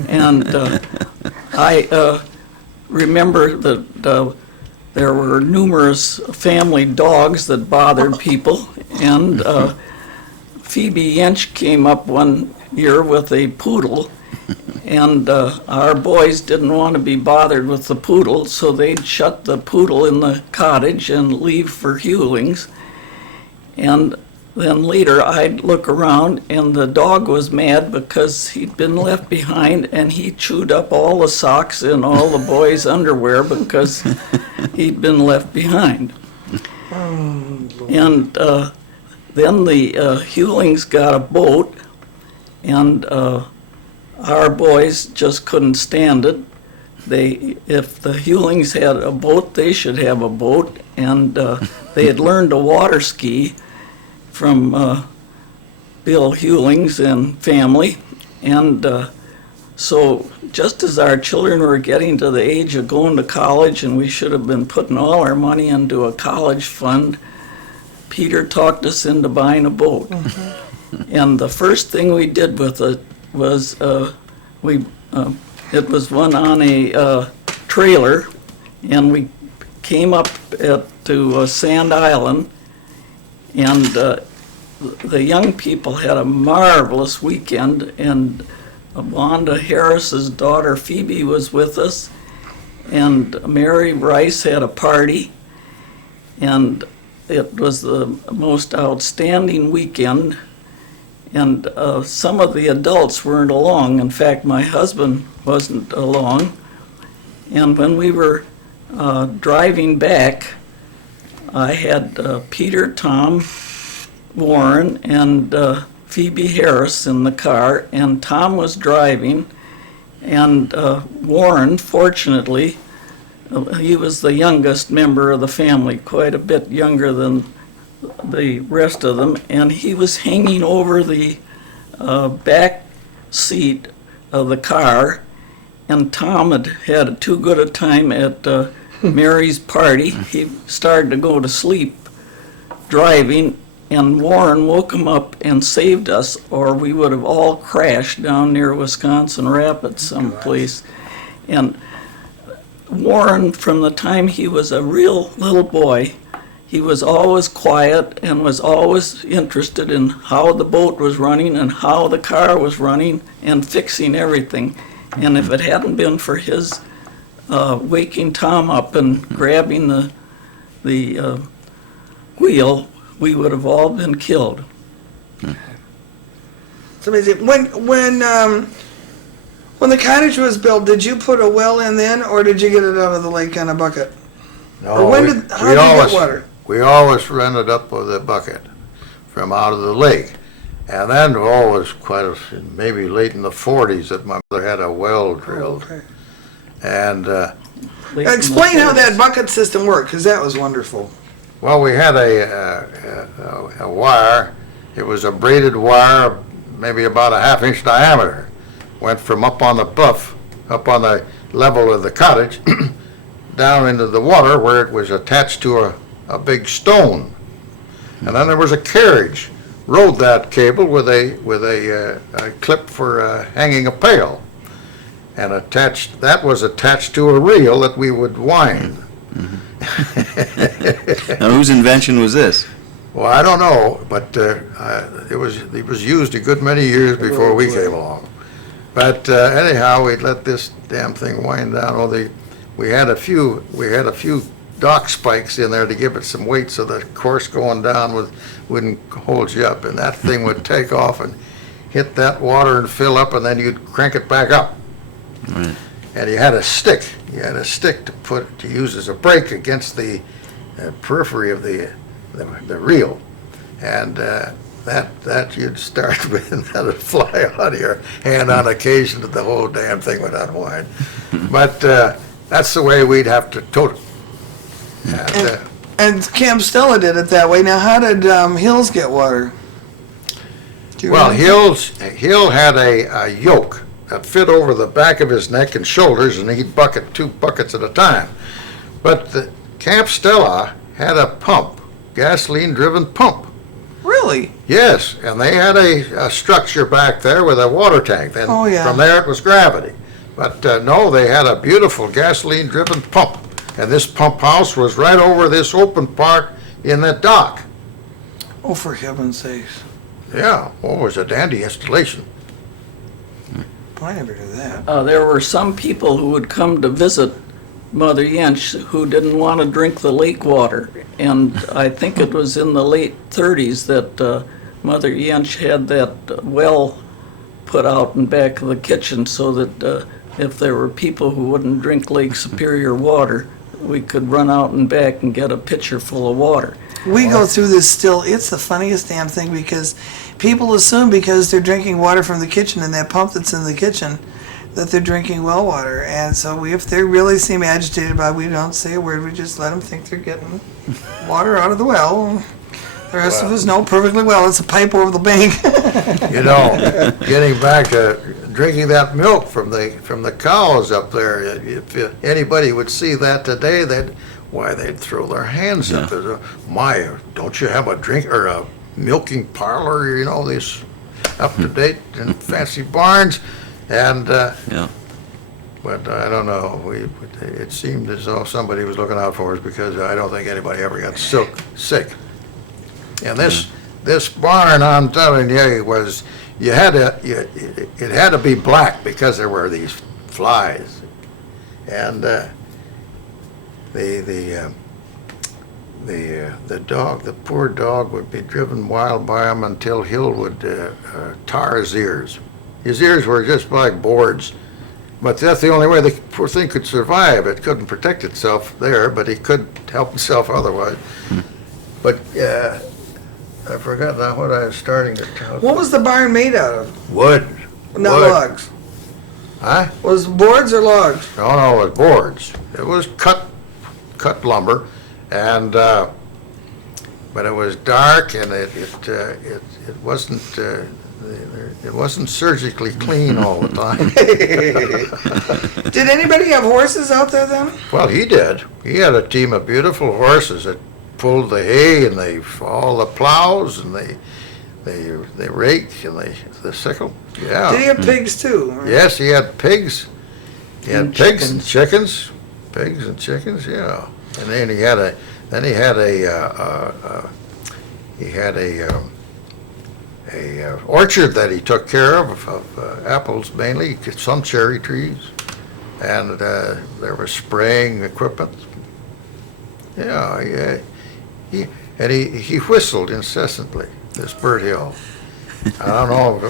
And I remember that there were numerous family dogs that bothered people, and Phoebe Jensch came up one year with a poodle, and our boys didn't want to be bothered with the poodle, so they'd shut the poodle in the cottage and leave for Hewlings. And then later I'd look around, and the dog was mad because he'd been left behind, and he chewed up all the socks in all the boys' underwear because he'd been left behind. And then the Hewlings got a boat, and our boys just couldn't stand it. If the Hewlings had a boat, they should have a boat, and they had learned to water ski from Bill Hewlings and family. And so just as our children were getting to the age of going to college, and we should have been putting all our money into a college fund, Peter talked us into buying a boat. And the first thing we did with it was it was one on a trailer, and we came up to Sand Island, and the young people had a marvelous weekend, and Wanda Harris's daughter Phoebe was with us, and Mary Rice had a party, and it was the most outstanding weekend. And some of the adults weren't along. In fact, my husband wasn't along. And when we were driving back, I had Peter, Tom, Warren, and Phoebe Harris in the car, and Tom was driving. And Warren, fortunately, he was the youngest member of the family, quite a bit younger than the rest of them, and he was hanging over the back seat of the car, and Tom had too good a time at Mary's party. He started to go to sleep driving, and Warren woke him up and saved us, or we would have all crashed down near Wisconsin Rapids someplace. And Warren, from the time he was a real little boy, he was always quiet and was always interested in how the boat was running and how the car was running and fixing everything. And if it hadn't been for his waking Tom up and grabbing the wheel, we would have all been killed. It's amazing. When the cottage was built, did you put a well in then, or did you get it out of the lake on a bucket? No, Or how did you get water? We always rented up with a bucket from out of the lake. And then always maybe late in the 40s that my mother had a well drilled. Okay. And, Explain how that bucket system worked, because that was wonderful. well, we had a wire. It was a braided wire, maybe about a ½ inch diameter. Went from up on the bluff, up on the level of the cottage, down into the water where it was attached to a big stone. And then there was a carriage, rode that cable with a clip for hanging a pail. And that was attached to a reel that we would wind. Now, whose invention was this? Well, I don't know, but it was used a good many years before we came along. But anyhow, we'd let this damn thing wind down. We had a few dock spikes in there to give it some weight, so the course going down wouldn't hold you up, and that thing would take off and hit that water and fill up, and then you'd crank it back up. Right. And you had a stick to use as a brake against the periphery of the reel, and that you'd start with, and that would fly out of your hand on occasion that the whole damn thing would unwind. But that's the way we'd have to tote it. And Cancella did it that way. Now, how did Hills get water? Well, Hill had a yoke that fit over the back of his neck and shoulders, and he'd bucket 2 buckets at a time. But Cancella had a pump, gasoline-driven pump. Really? Yes, and they had a structure back there with a water tank. Then Oh, yeah. from there it was gravity. But no, they had a beautiful gasoline-driven pump. And this pump house was right over this open part in that dock. Oh, for heaven's sakes. Yeah, well, it was a dandy installation. I never knew that. There were some people who would come to visit Mother Jensch who didn't want to drink the lake water. And I think it was in the late 30s that Mother Jensch had that well put out in back of the kitchen so that if there were people who wouldn't drink Lake Superior water, we could run out and back and get a pitcher full of water. We go through this still. It's the funniest damn thing because people assume because they're drinking water from the kitchen and that pump that's in the kitchen that they're drinking well water. And so if they really seem agitated about it, we don't say a word. We just let them think they're getting water out of the well. The rest of us know perfectly well it's a pipe over the bank. You know, getting back to drinking that milk from the cows up there, if anybody would see that today, they'd throw their hands up. My, don't you have a drink or a milking parlor? You know, these up to date and fancy barns, and Yeah. but I don't know. It seemed as though somebody was looking out for us because I don't think anybody ever got sick. And this barn, I'm telling you, was it had to be black because there were these flies, and the poor dog would be driven wild by them until Hill would tar his ears. His ears were just like boards, but that's the only way the poor thing could survive. It couldn't protect itself there, but he could help himself otherwise. But I forgot now what I was starting to tell. What was the barn made out of? Wood. Not Wood. logs. Huh? Was it boards or logs? No, it was boards. It was cut lumber, and but it was dark, and it wasn't surgically clean all the time. Did anybody have horses out there then? Well, he did. He had a team of beautiful horses that pulled the hay and all the plows and they rake and the sickle. Yeah. Did he have pigs too? Or- Yes, he had pigs. He had And pigs and chickens. Pigs and chickens, yeah. And then he had a orchard that he took care of apples mainly, some cherry trees, and there was spraying equipment. Yeah, he whistled incessantly. This Bert Hill. I don't know if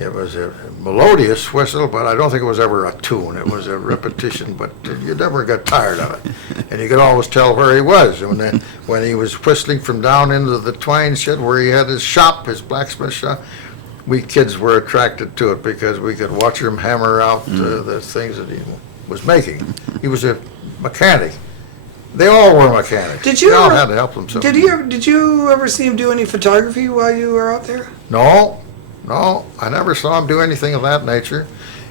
it was a melodious whistle, but I don't think it was ever a tune. It was a repetition, but you never got tired of it. And you could always tell where he was. And when he was whistling from down into the twine shed where he had his shop, his blacksmith shop, we kids were attracted to it because we could watch him hammer out the things that he was making. He was a mechanic. They all were mechanics. Did you They all ever- had to help themselves. Did you ever see him do any photography while you were out there? No, I never saw him do anything of that nature.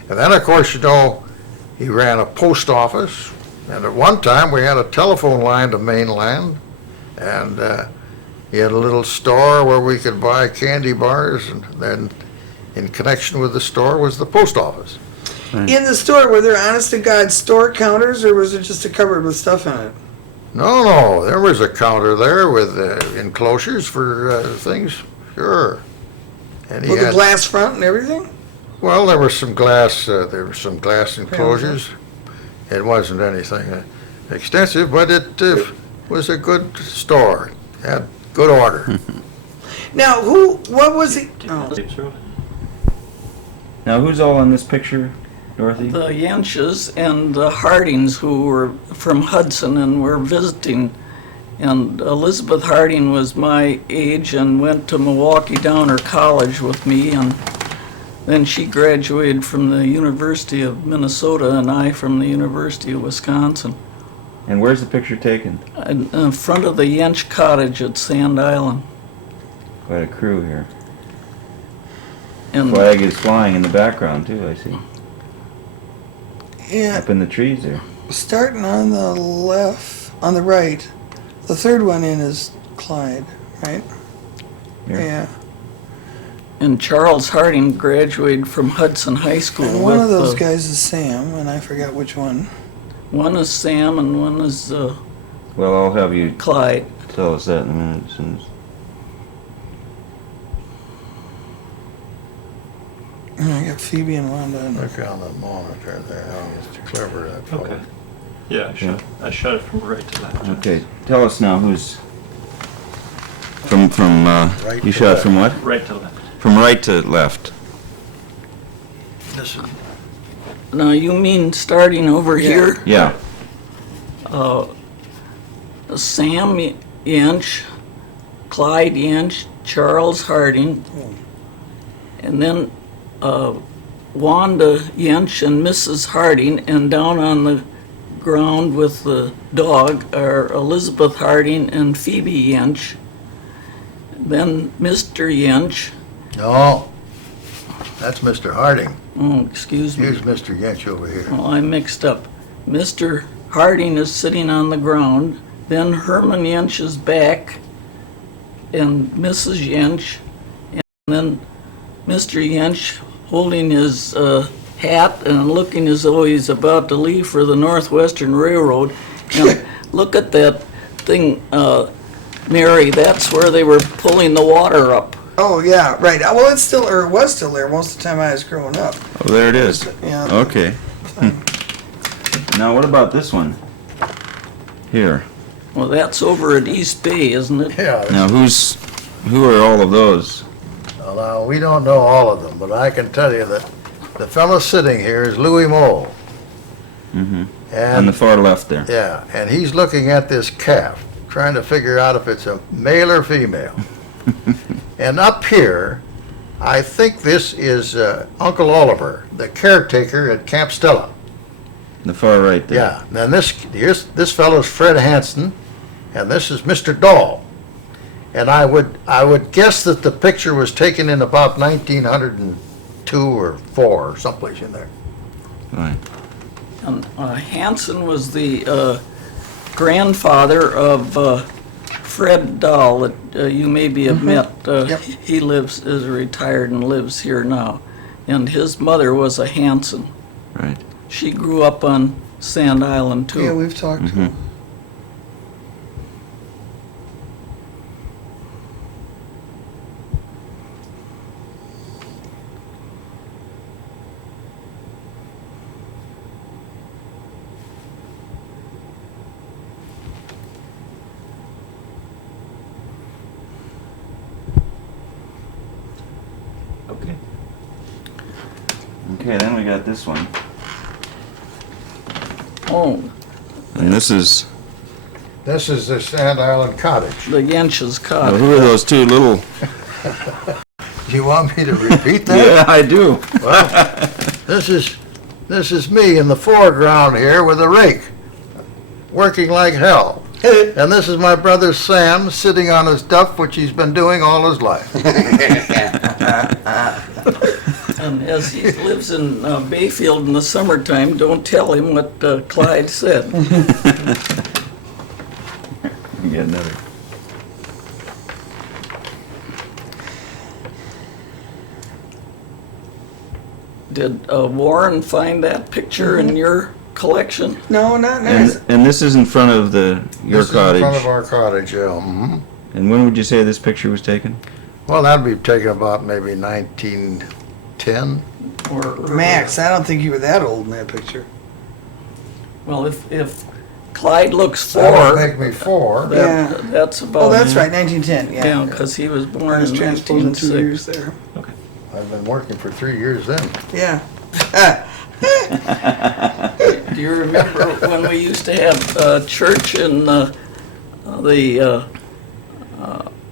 And then, of course, he ran a post office, and at one time we had a telephone line to mainland, and he had a little store where we could buy candy bars, and then in connection with the store was the post office. In the store, were there honest to God store counters or was it just a cupboard with stuff in it? No, there was a counter there with enclosures for things, sure. And he With a had, glass front and everything? well, there was some glass enclosures. It wasn't anything extensive, but it was a good store. Had good order. Now, what was he? Oh. Now, who's all in this picture, Dorothy? The Jensch's and the Hardings, who were from Hudson and were visiting. And Elizabeth Harding was my age and went to Milwaukee Downer College with me, and then she graduated from the University of Minnesota and I from the University of Wisconsin. And where's the picture taken? In front of the Inch Cottage at Sand Island. Quite a crew here. And Flag is flying in the background, too, I see. Yeah, Up in the trees there. starting on the left, on the right. The third one in is Clyde, right? here. Yeah. And Charles Harding graduated from Hudson High School. And one of with, those guys is Sam, and I forgot which one. One is Sam and one is Well, I'll have you Clyde. tell us that in a minute. As soon as... And I got Phoebe and Wanda. And Look on the monitor there, how Mr. Clever that fellow. Okay. Yeah, I shot it from right to left. Okay, tell us now who's from Right you to shot left. from what? Right to left. From right to left. This is, Now you mean starting over Yeah. here? Yeah. Sam Inch, Clyde Inch, Charles Harding, and then Wanda Inch and Mrs. Harding, and down on the ground with the dog are Elizabeth Harding and Phoebe Inch. Then Mr. Inch, no, that's Mr. Harding. oh, excuse me. Here's Mr. Jensch over here. Well, I mixed up. Mr. Harding is sitting on the ground, then Herman Jensch is back, and Mrs. Jensch, and then Mr. Jensch holding his hat and looking as though he's about to leave for the Northwestern Railroad. And look at that thing, Mary, that's where they were pulling the water up. oh yeah, right. Well, it's still, or it was still there most of the time I was growing up. Oh, there it is. Yeah. Okay. Now, what about this one? Here. Well, that's over at East Bay, isn't it? Yeah, Now, who are all of those? well, now, we don't know all of them, but I can tell you that the fellow sitting here is Louis Mole. Mm-hmm. On And, the far left there. yeah, and he's looking at this calf, trying to figure out if it's a male or female. And up here, I think this is Uncle Oliver, the caretaker at Camp Stella. The far right there. Yeah, and this fellow's Fred Hanson, and this is Mr. Dahl. And I would guess that the picture was taken in about 1902 or 4, or someplace in there. Right. And Hanson was the grandfather of Freddahl that you maybe have met. Yep. He is retired and lives here now. And his mother was a Hanson. Right. She grew up on Sand Island too. Yeah, we've talked to Mhm. him. Okay. Okay, then we got this one. Oh, And this is, This is the Sand Island Cottage. the Jensch's oh, cottage. who are those two little? Do you want me to repeat that? Yeah, I do. Well, this is me in the foreground here with a rake, working like hell. And this is my brother Sam sitting on his duff, which he's been doing all his life. And as he lives in Bayfield in the summertime, don't tell him what Clyde said. You get another. Did Warren find that picture in your collection? No, not nice. And this is in front of your This is cottage. in front of our cottage, yeah. Mhm. And when would you say this picture was taken? Well, that'd be taken about maybe 1910. Or Max, I don't think you were that old in that picture. Well, if Clyde looks That would 4, make me 4. Yeah. that's about. Oh, that's right, 1910, Yeah, yeah. because he was I born was in transposing 2 years 1906. there. I've been working for 3 years then. Yeah. Do you remember when we used to have church in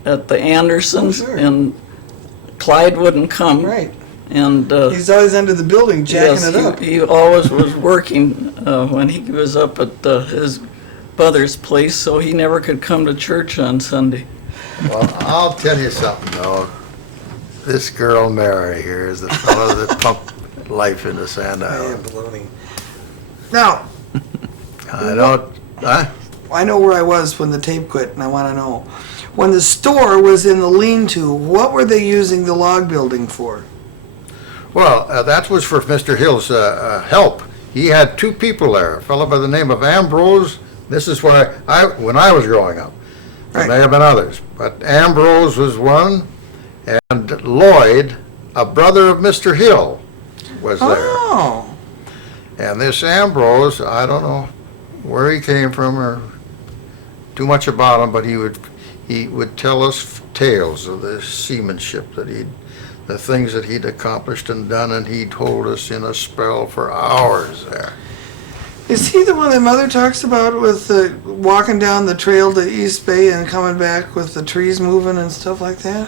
at the Andersons, Oh, sure. and Clyde wouldn't come, Right. and He's always under the building jacking yes, it up. he always was working when he was up at his brother's place, so he never could come to church on Sunday. Well, I'll tell you something, though. This girl Mary here is the fellow that pumped life into Sand Yeah, Island. baloney. Now, I don't, huh? I know where I was when the tape quit, and I want to know. when the store was in the lean-to, what were they using the log building for? Well, that was for Mr. Hill's help. He had two people there, a fellow by the name of Ambrose. This is where when I was growing up. There Right. may have been others, but Ambrose was one, and Lloyd, a brother of Mr. Hill, was there. Oh, And this Ambrose, I don't know where he came from or too much about him, but he would tell us tales of the seamanship the things that he'd accomplished and done, and he told us in a spell for hours there. is he the one that Mother talks about with walking down the trail to East Bay and coming back with the trees moving and stuff like that?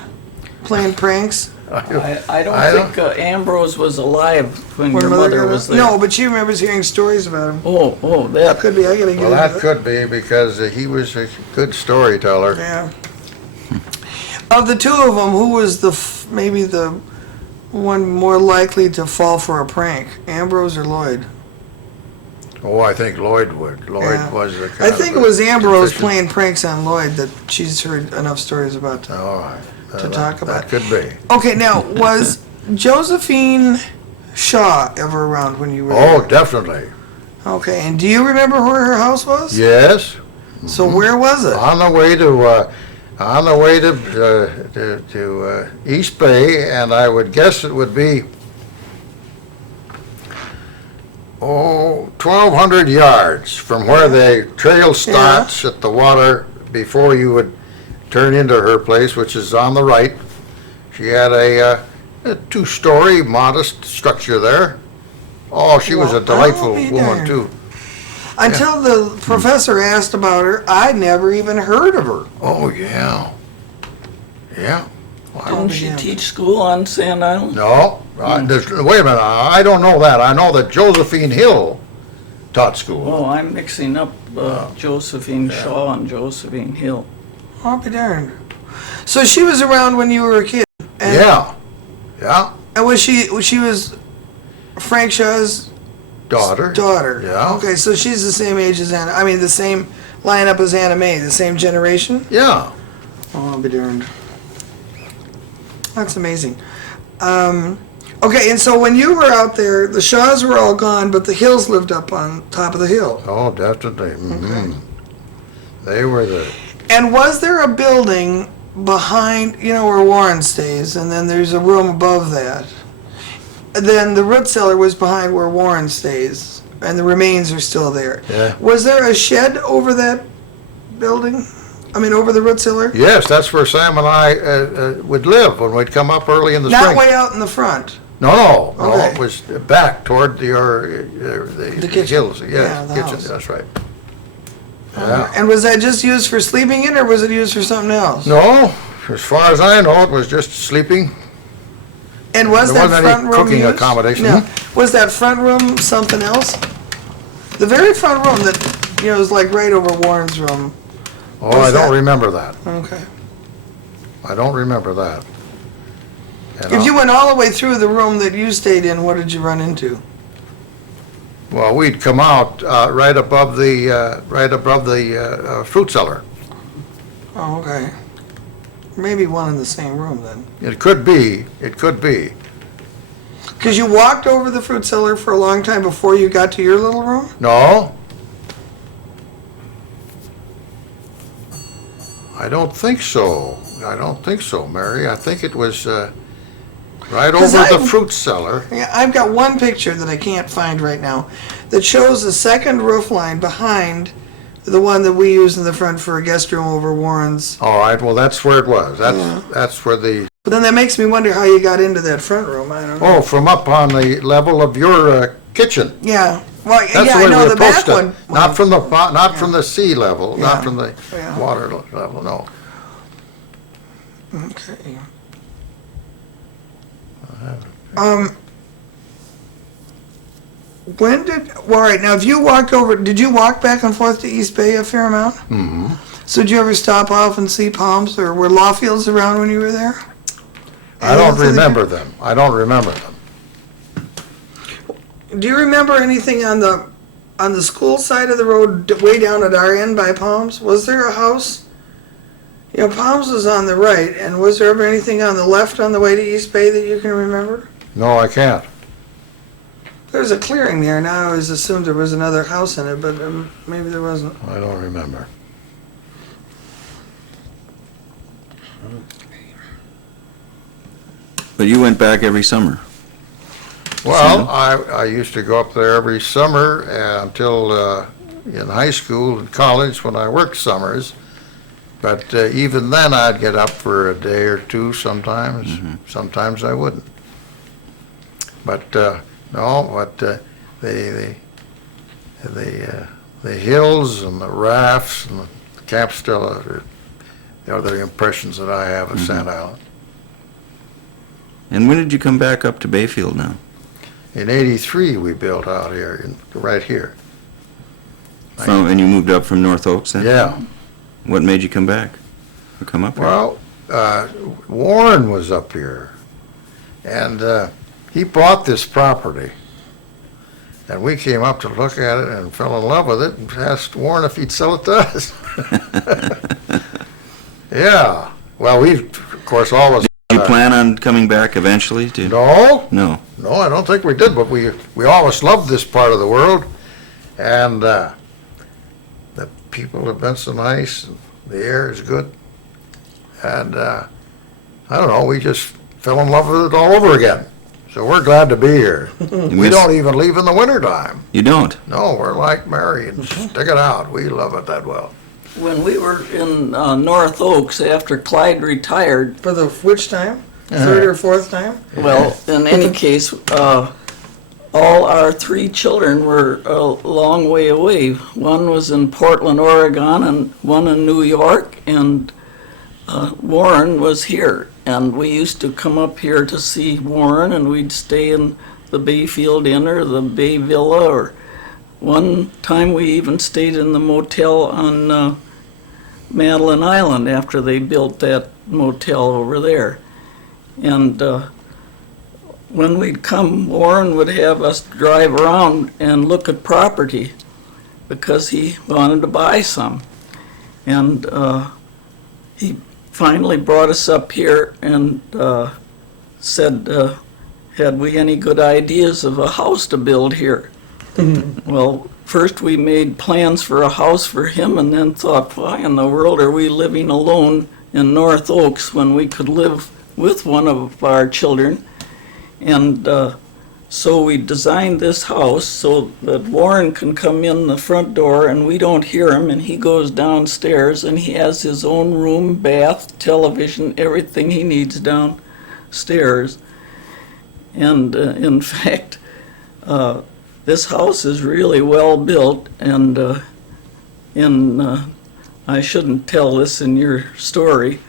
Playing pranks? I don't think Ambrose was alive when your When mother got was up? there. No, but she remembers hearing stories about him. Oh, That that. could be, I gotta get Well, into that could be because he was a good storyteller. Yeah. Of the two of them, who was maybe the one more likely to fall for a prank, Ambrose or Lloyd? Oh, I think Lloyd would. Lloyd Yeah. was the I kind think of it was Ambrose efficient- playing pranks on Lloyd that she's heard enough stories about. All right. to talk about. That could be. Okay, now, was Josephine Shaw ever around when you were Oh, there? definitely. Okay, and do you remember where her house was? Yes. So where was it? On the way to East Bay, and I would guess it would be 1,200 yards from where the trail starts at the water before you would turn into her place, which is on the right. She had a two-story modest structure there. Oh, she was a Well, delightful I'll be woman darned. too. Until the professor asked about her, I'd never even heard of her. Oh, yeah. Yeah. Didn't she teach school on Sand Island? No, wait a minute, I don't know that. I know that Josephine Hill taught school. Oh, I'm mixing up Josephine Shaw and Josephine Hill. I'll be darned. So she was around when you were a kid? And, Yeah, yeah, And was she Frank Shaw's daughter. daughter? Yeah. Okay, so she's the same age as Anna, I mean, the same lineup as Anna Mae, the same generation? Yeah, Oh, I'll be darned. That's amazing. Okay, and so when you were out there, the Shaws were all gone, but the Hills lived up on top of the hill. oh, definitely. Mhm. They were the, And was there a building behind, where Warren stays, and then there's a room above that? And then the root cellar was behind where Warren stays, and the remains are still there. Yeah. Was there a shed over that building? I mean, over the root cellar? yes, that's where Sam and I would live when we'd come up early in the Not spring. way out in the front. No, Okay. it was back toward the kitchen. hills. Yeah, Yes, the kitchen, house. that's right. Yeah. And was that just used for sleeping in, or was it used for something else? No, as far as I know, it was just sleeping. And was There that wasn't any front room cooking used? accommodation. No. Was that front room something else? The very front room that, is like right over Warren's room. Oh, Was I don't that- remember that. Okay. I don't remember that. And If you went all the way through the room that you stayed in, what did you run into? Well, we'd come out right above the fruit cellar. Oh, okay. Maybe one in the same room then. It could be. It could be. Because you walked over the fruit cellar for a long time before you got to your little room? No. I don't think so. I don't think so, Mary. I think it was right 'Cause over the I- fruit cellar. Yeah, I've got one picture that I can't find right now that shows the second roof line behind the one that we use in the front for a guest room over Warren's. All right. Well, that's where it was. Yeah. That's where the. But then that makes me wonder how you got into that front room. I don't know. Oh, from up on the level of your kitchen. Yeah. Well, That's yeah, the I way know we the back approached it. one. Not from the sea level. Yeah. Not from the Yeah. water level. No. Okay. All right, now if you walked over, did you walk back and forth to East Bay a fair amount? Mm-hmm. So did you ever stop off and see palms, or were Lawfields around when you were there? I don't Any other- remember them. I don't remember them. Do you remember anything on the school side of the road, way down at our end by Palms? Was there a house You know, Palms was on the right, and was there ever anything on the left on the way to East Bay that you can remember? No, I can't. There was a clearing there, and I always assumed there was another house in it, but maybe there wasn't. I don't remember. But you went back every summer. Well, I used to go up there every summer until in high school and college when I worked summers. But even then, I'd get up for a day or two sometimes. Sometimes I wouldn't. But no, but the hills and the rafts and the Camp Stella are the impressions that I have of Sand Island. And when did you come back up to Bayfield now? In '83, we built out here, right here. And you moved up from North Oaks then? Yeah. What made you come back? Or come up here? Well, Warren was up here, and he bought this property. And we came up to look at it and fell in love with it and asked Warren if he'd sell it to us. Yeah. Well, we, of course, always... Do you plan on coming back eventually? No, No. no, I don't think we did, but we always loved this part of the world, and the people have been so nice, and the air is good, and I don't know, we just fell in love with it all over again. So we're glad to be here. We don't even leave in the wintertime. You don't? No, we're like Mary and stick it out. We love it that well. When we were in North Oaks, after Clyde retired, For the which time? Third or fourth time? well, in any case, all our three children were a long way away. One was in Portland, Oregon, and one in New York, and Warren was here. And we used to come up here to see Warren, and we'd stay in the Bayfield Inn or the Bay Villa, or one time we even stayed in the motel on Madeline Island after they built that motel over there. And when we'd come, Warren would have us drive around and look at property because he wanted to buy some. And he finally brought us up here and said, had we any good ideas of a house to build here? Well, first we made plans for a house for him and then thought, why in the world are we living alone in North Oaks when we could live with one of our children? And so we designed this house so that Warren can come in the front door and we don't hear him, and he goes downstairs and he has his own room, bath, television, everything he needs downstairs. And in fact, this house is really well built, and I shouldn't tell this in your story,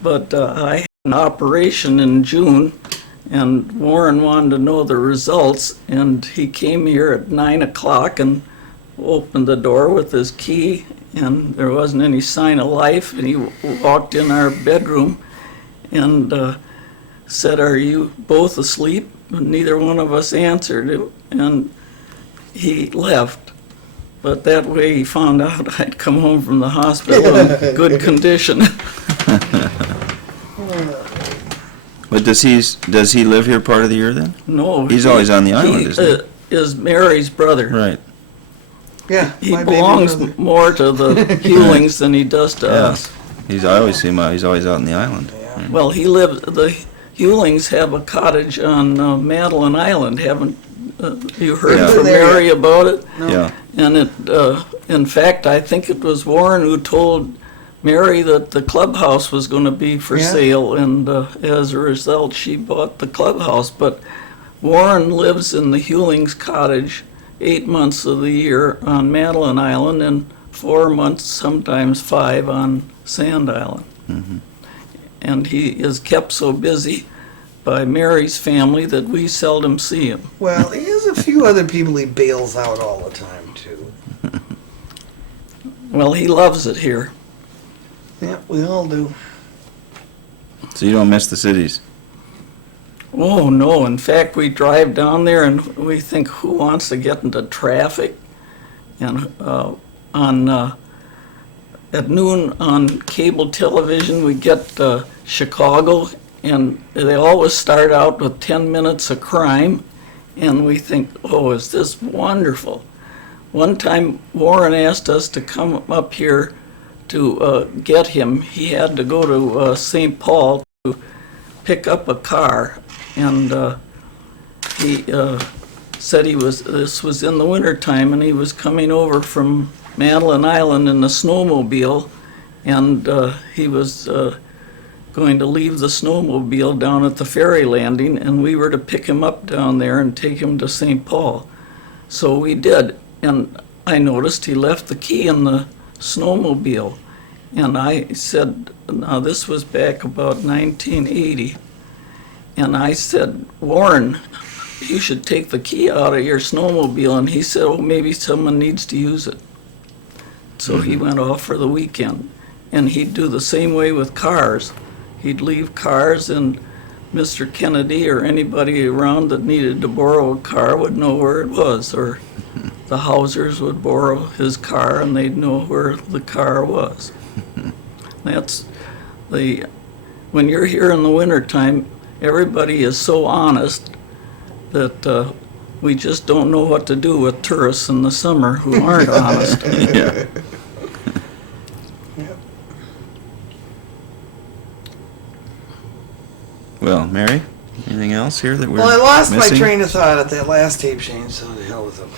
but I had an operation in June, and Warren wanted to know the results, and he came here at 9 o'clock and opened the door with his key, and there wasn't any sign of life, and he walked in our bedroom and said, "Are you both asleep?" And neither one of us answered him, and he left. But that way he found out I'd come home from the hospital in good condition. But does he live here part of the year then? No. He's always on the island, isn't he? Is Mary's brother. Right. Yeah. He my baby belongs brother. more to the Hewlings than he does to us. I always see him out. He's always out on the island. Well, the Hewlings have a cottage on Madeline Island. Haven't you heard Yeah. from Mary about it? No. Yeah. And it, in fact, I think it was Warren who told Mary that the clubhouse was going to be for Yeah. sale, and as a result, she bought the clubhouse. But Warren lives in the Hewlings cottage 8 months of the year on Madeline Island and 4 months, sometimes 5, on Sand Island. Mm-hmm. And he is kept so busy by Mary's family that we seldom see him. Well, he has a few other people he bails out all the time, too. Well, he loves it here. Yeah, we all do. So you don't miss the cities? Oh, no. In fact, we drive down there and we think, who wants to get into traffic? And at noon on cable television, we get Chicago, and they always start out with 10 minutes of crime, and we think, oh, is this wonderful? One time, Warren asked us to come up here to get him. He had to go to St. Paul to pick up a car, and he said this was in the wintertime, and he was coming over from Madeline Island in the snowmobile, and he was going to leave the snowmobile down at the ferry landing, and we were to pick him up down there and take him to St. Paul. So we did, and I noticed he left the key in the snowmobile, and I said, now this was back about 1980, and I said, Warren, you should take the key out of your snowmobile, and he said, oh, maybe someone needs to use it. So he went off for the weekend, and he'd do the same way with cars. He'd leave cars, and Mr. Kennedy or anybody around that needed to borrow a car would know where it was, or the Hausers would borrow his car, and they'd know where the car was. That's when you're here in the wintertime, everybody is so honest that we just don't know what to do with tourists in the summer who aren't honest. Yeah. Well, Mary, anything else here that we're Well, I lost missing? my train of thought at that last tape change, so the hell with it.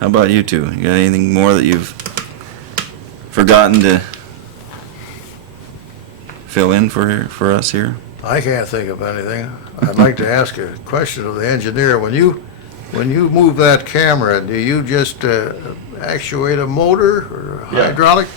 How about you two? You got anything more that you've forgotten to fill in for us here? I can't think of anything. I'd like to ask a question of the engineer. When you move that camera, do you just actuate a motor or Yeah. hydraulic?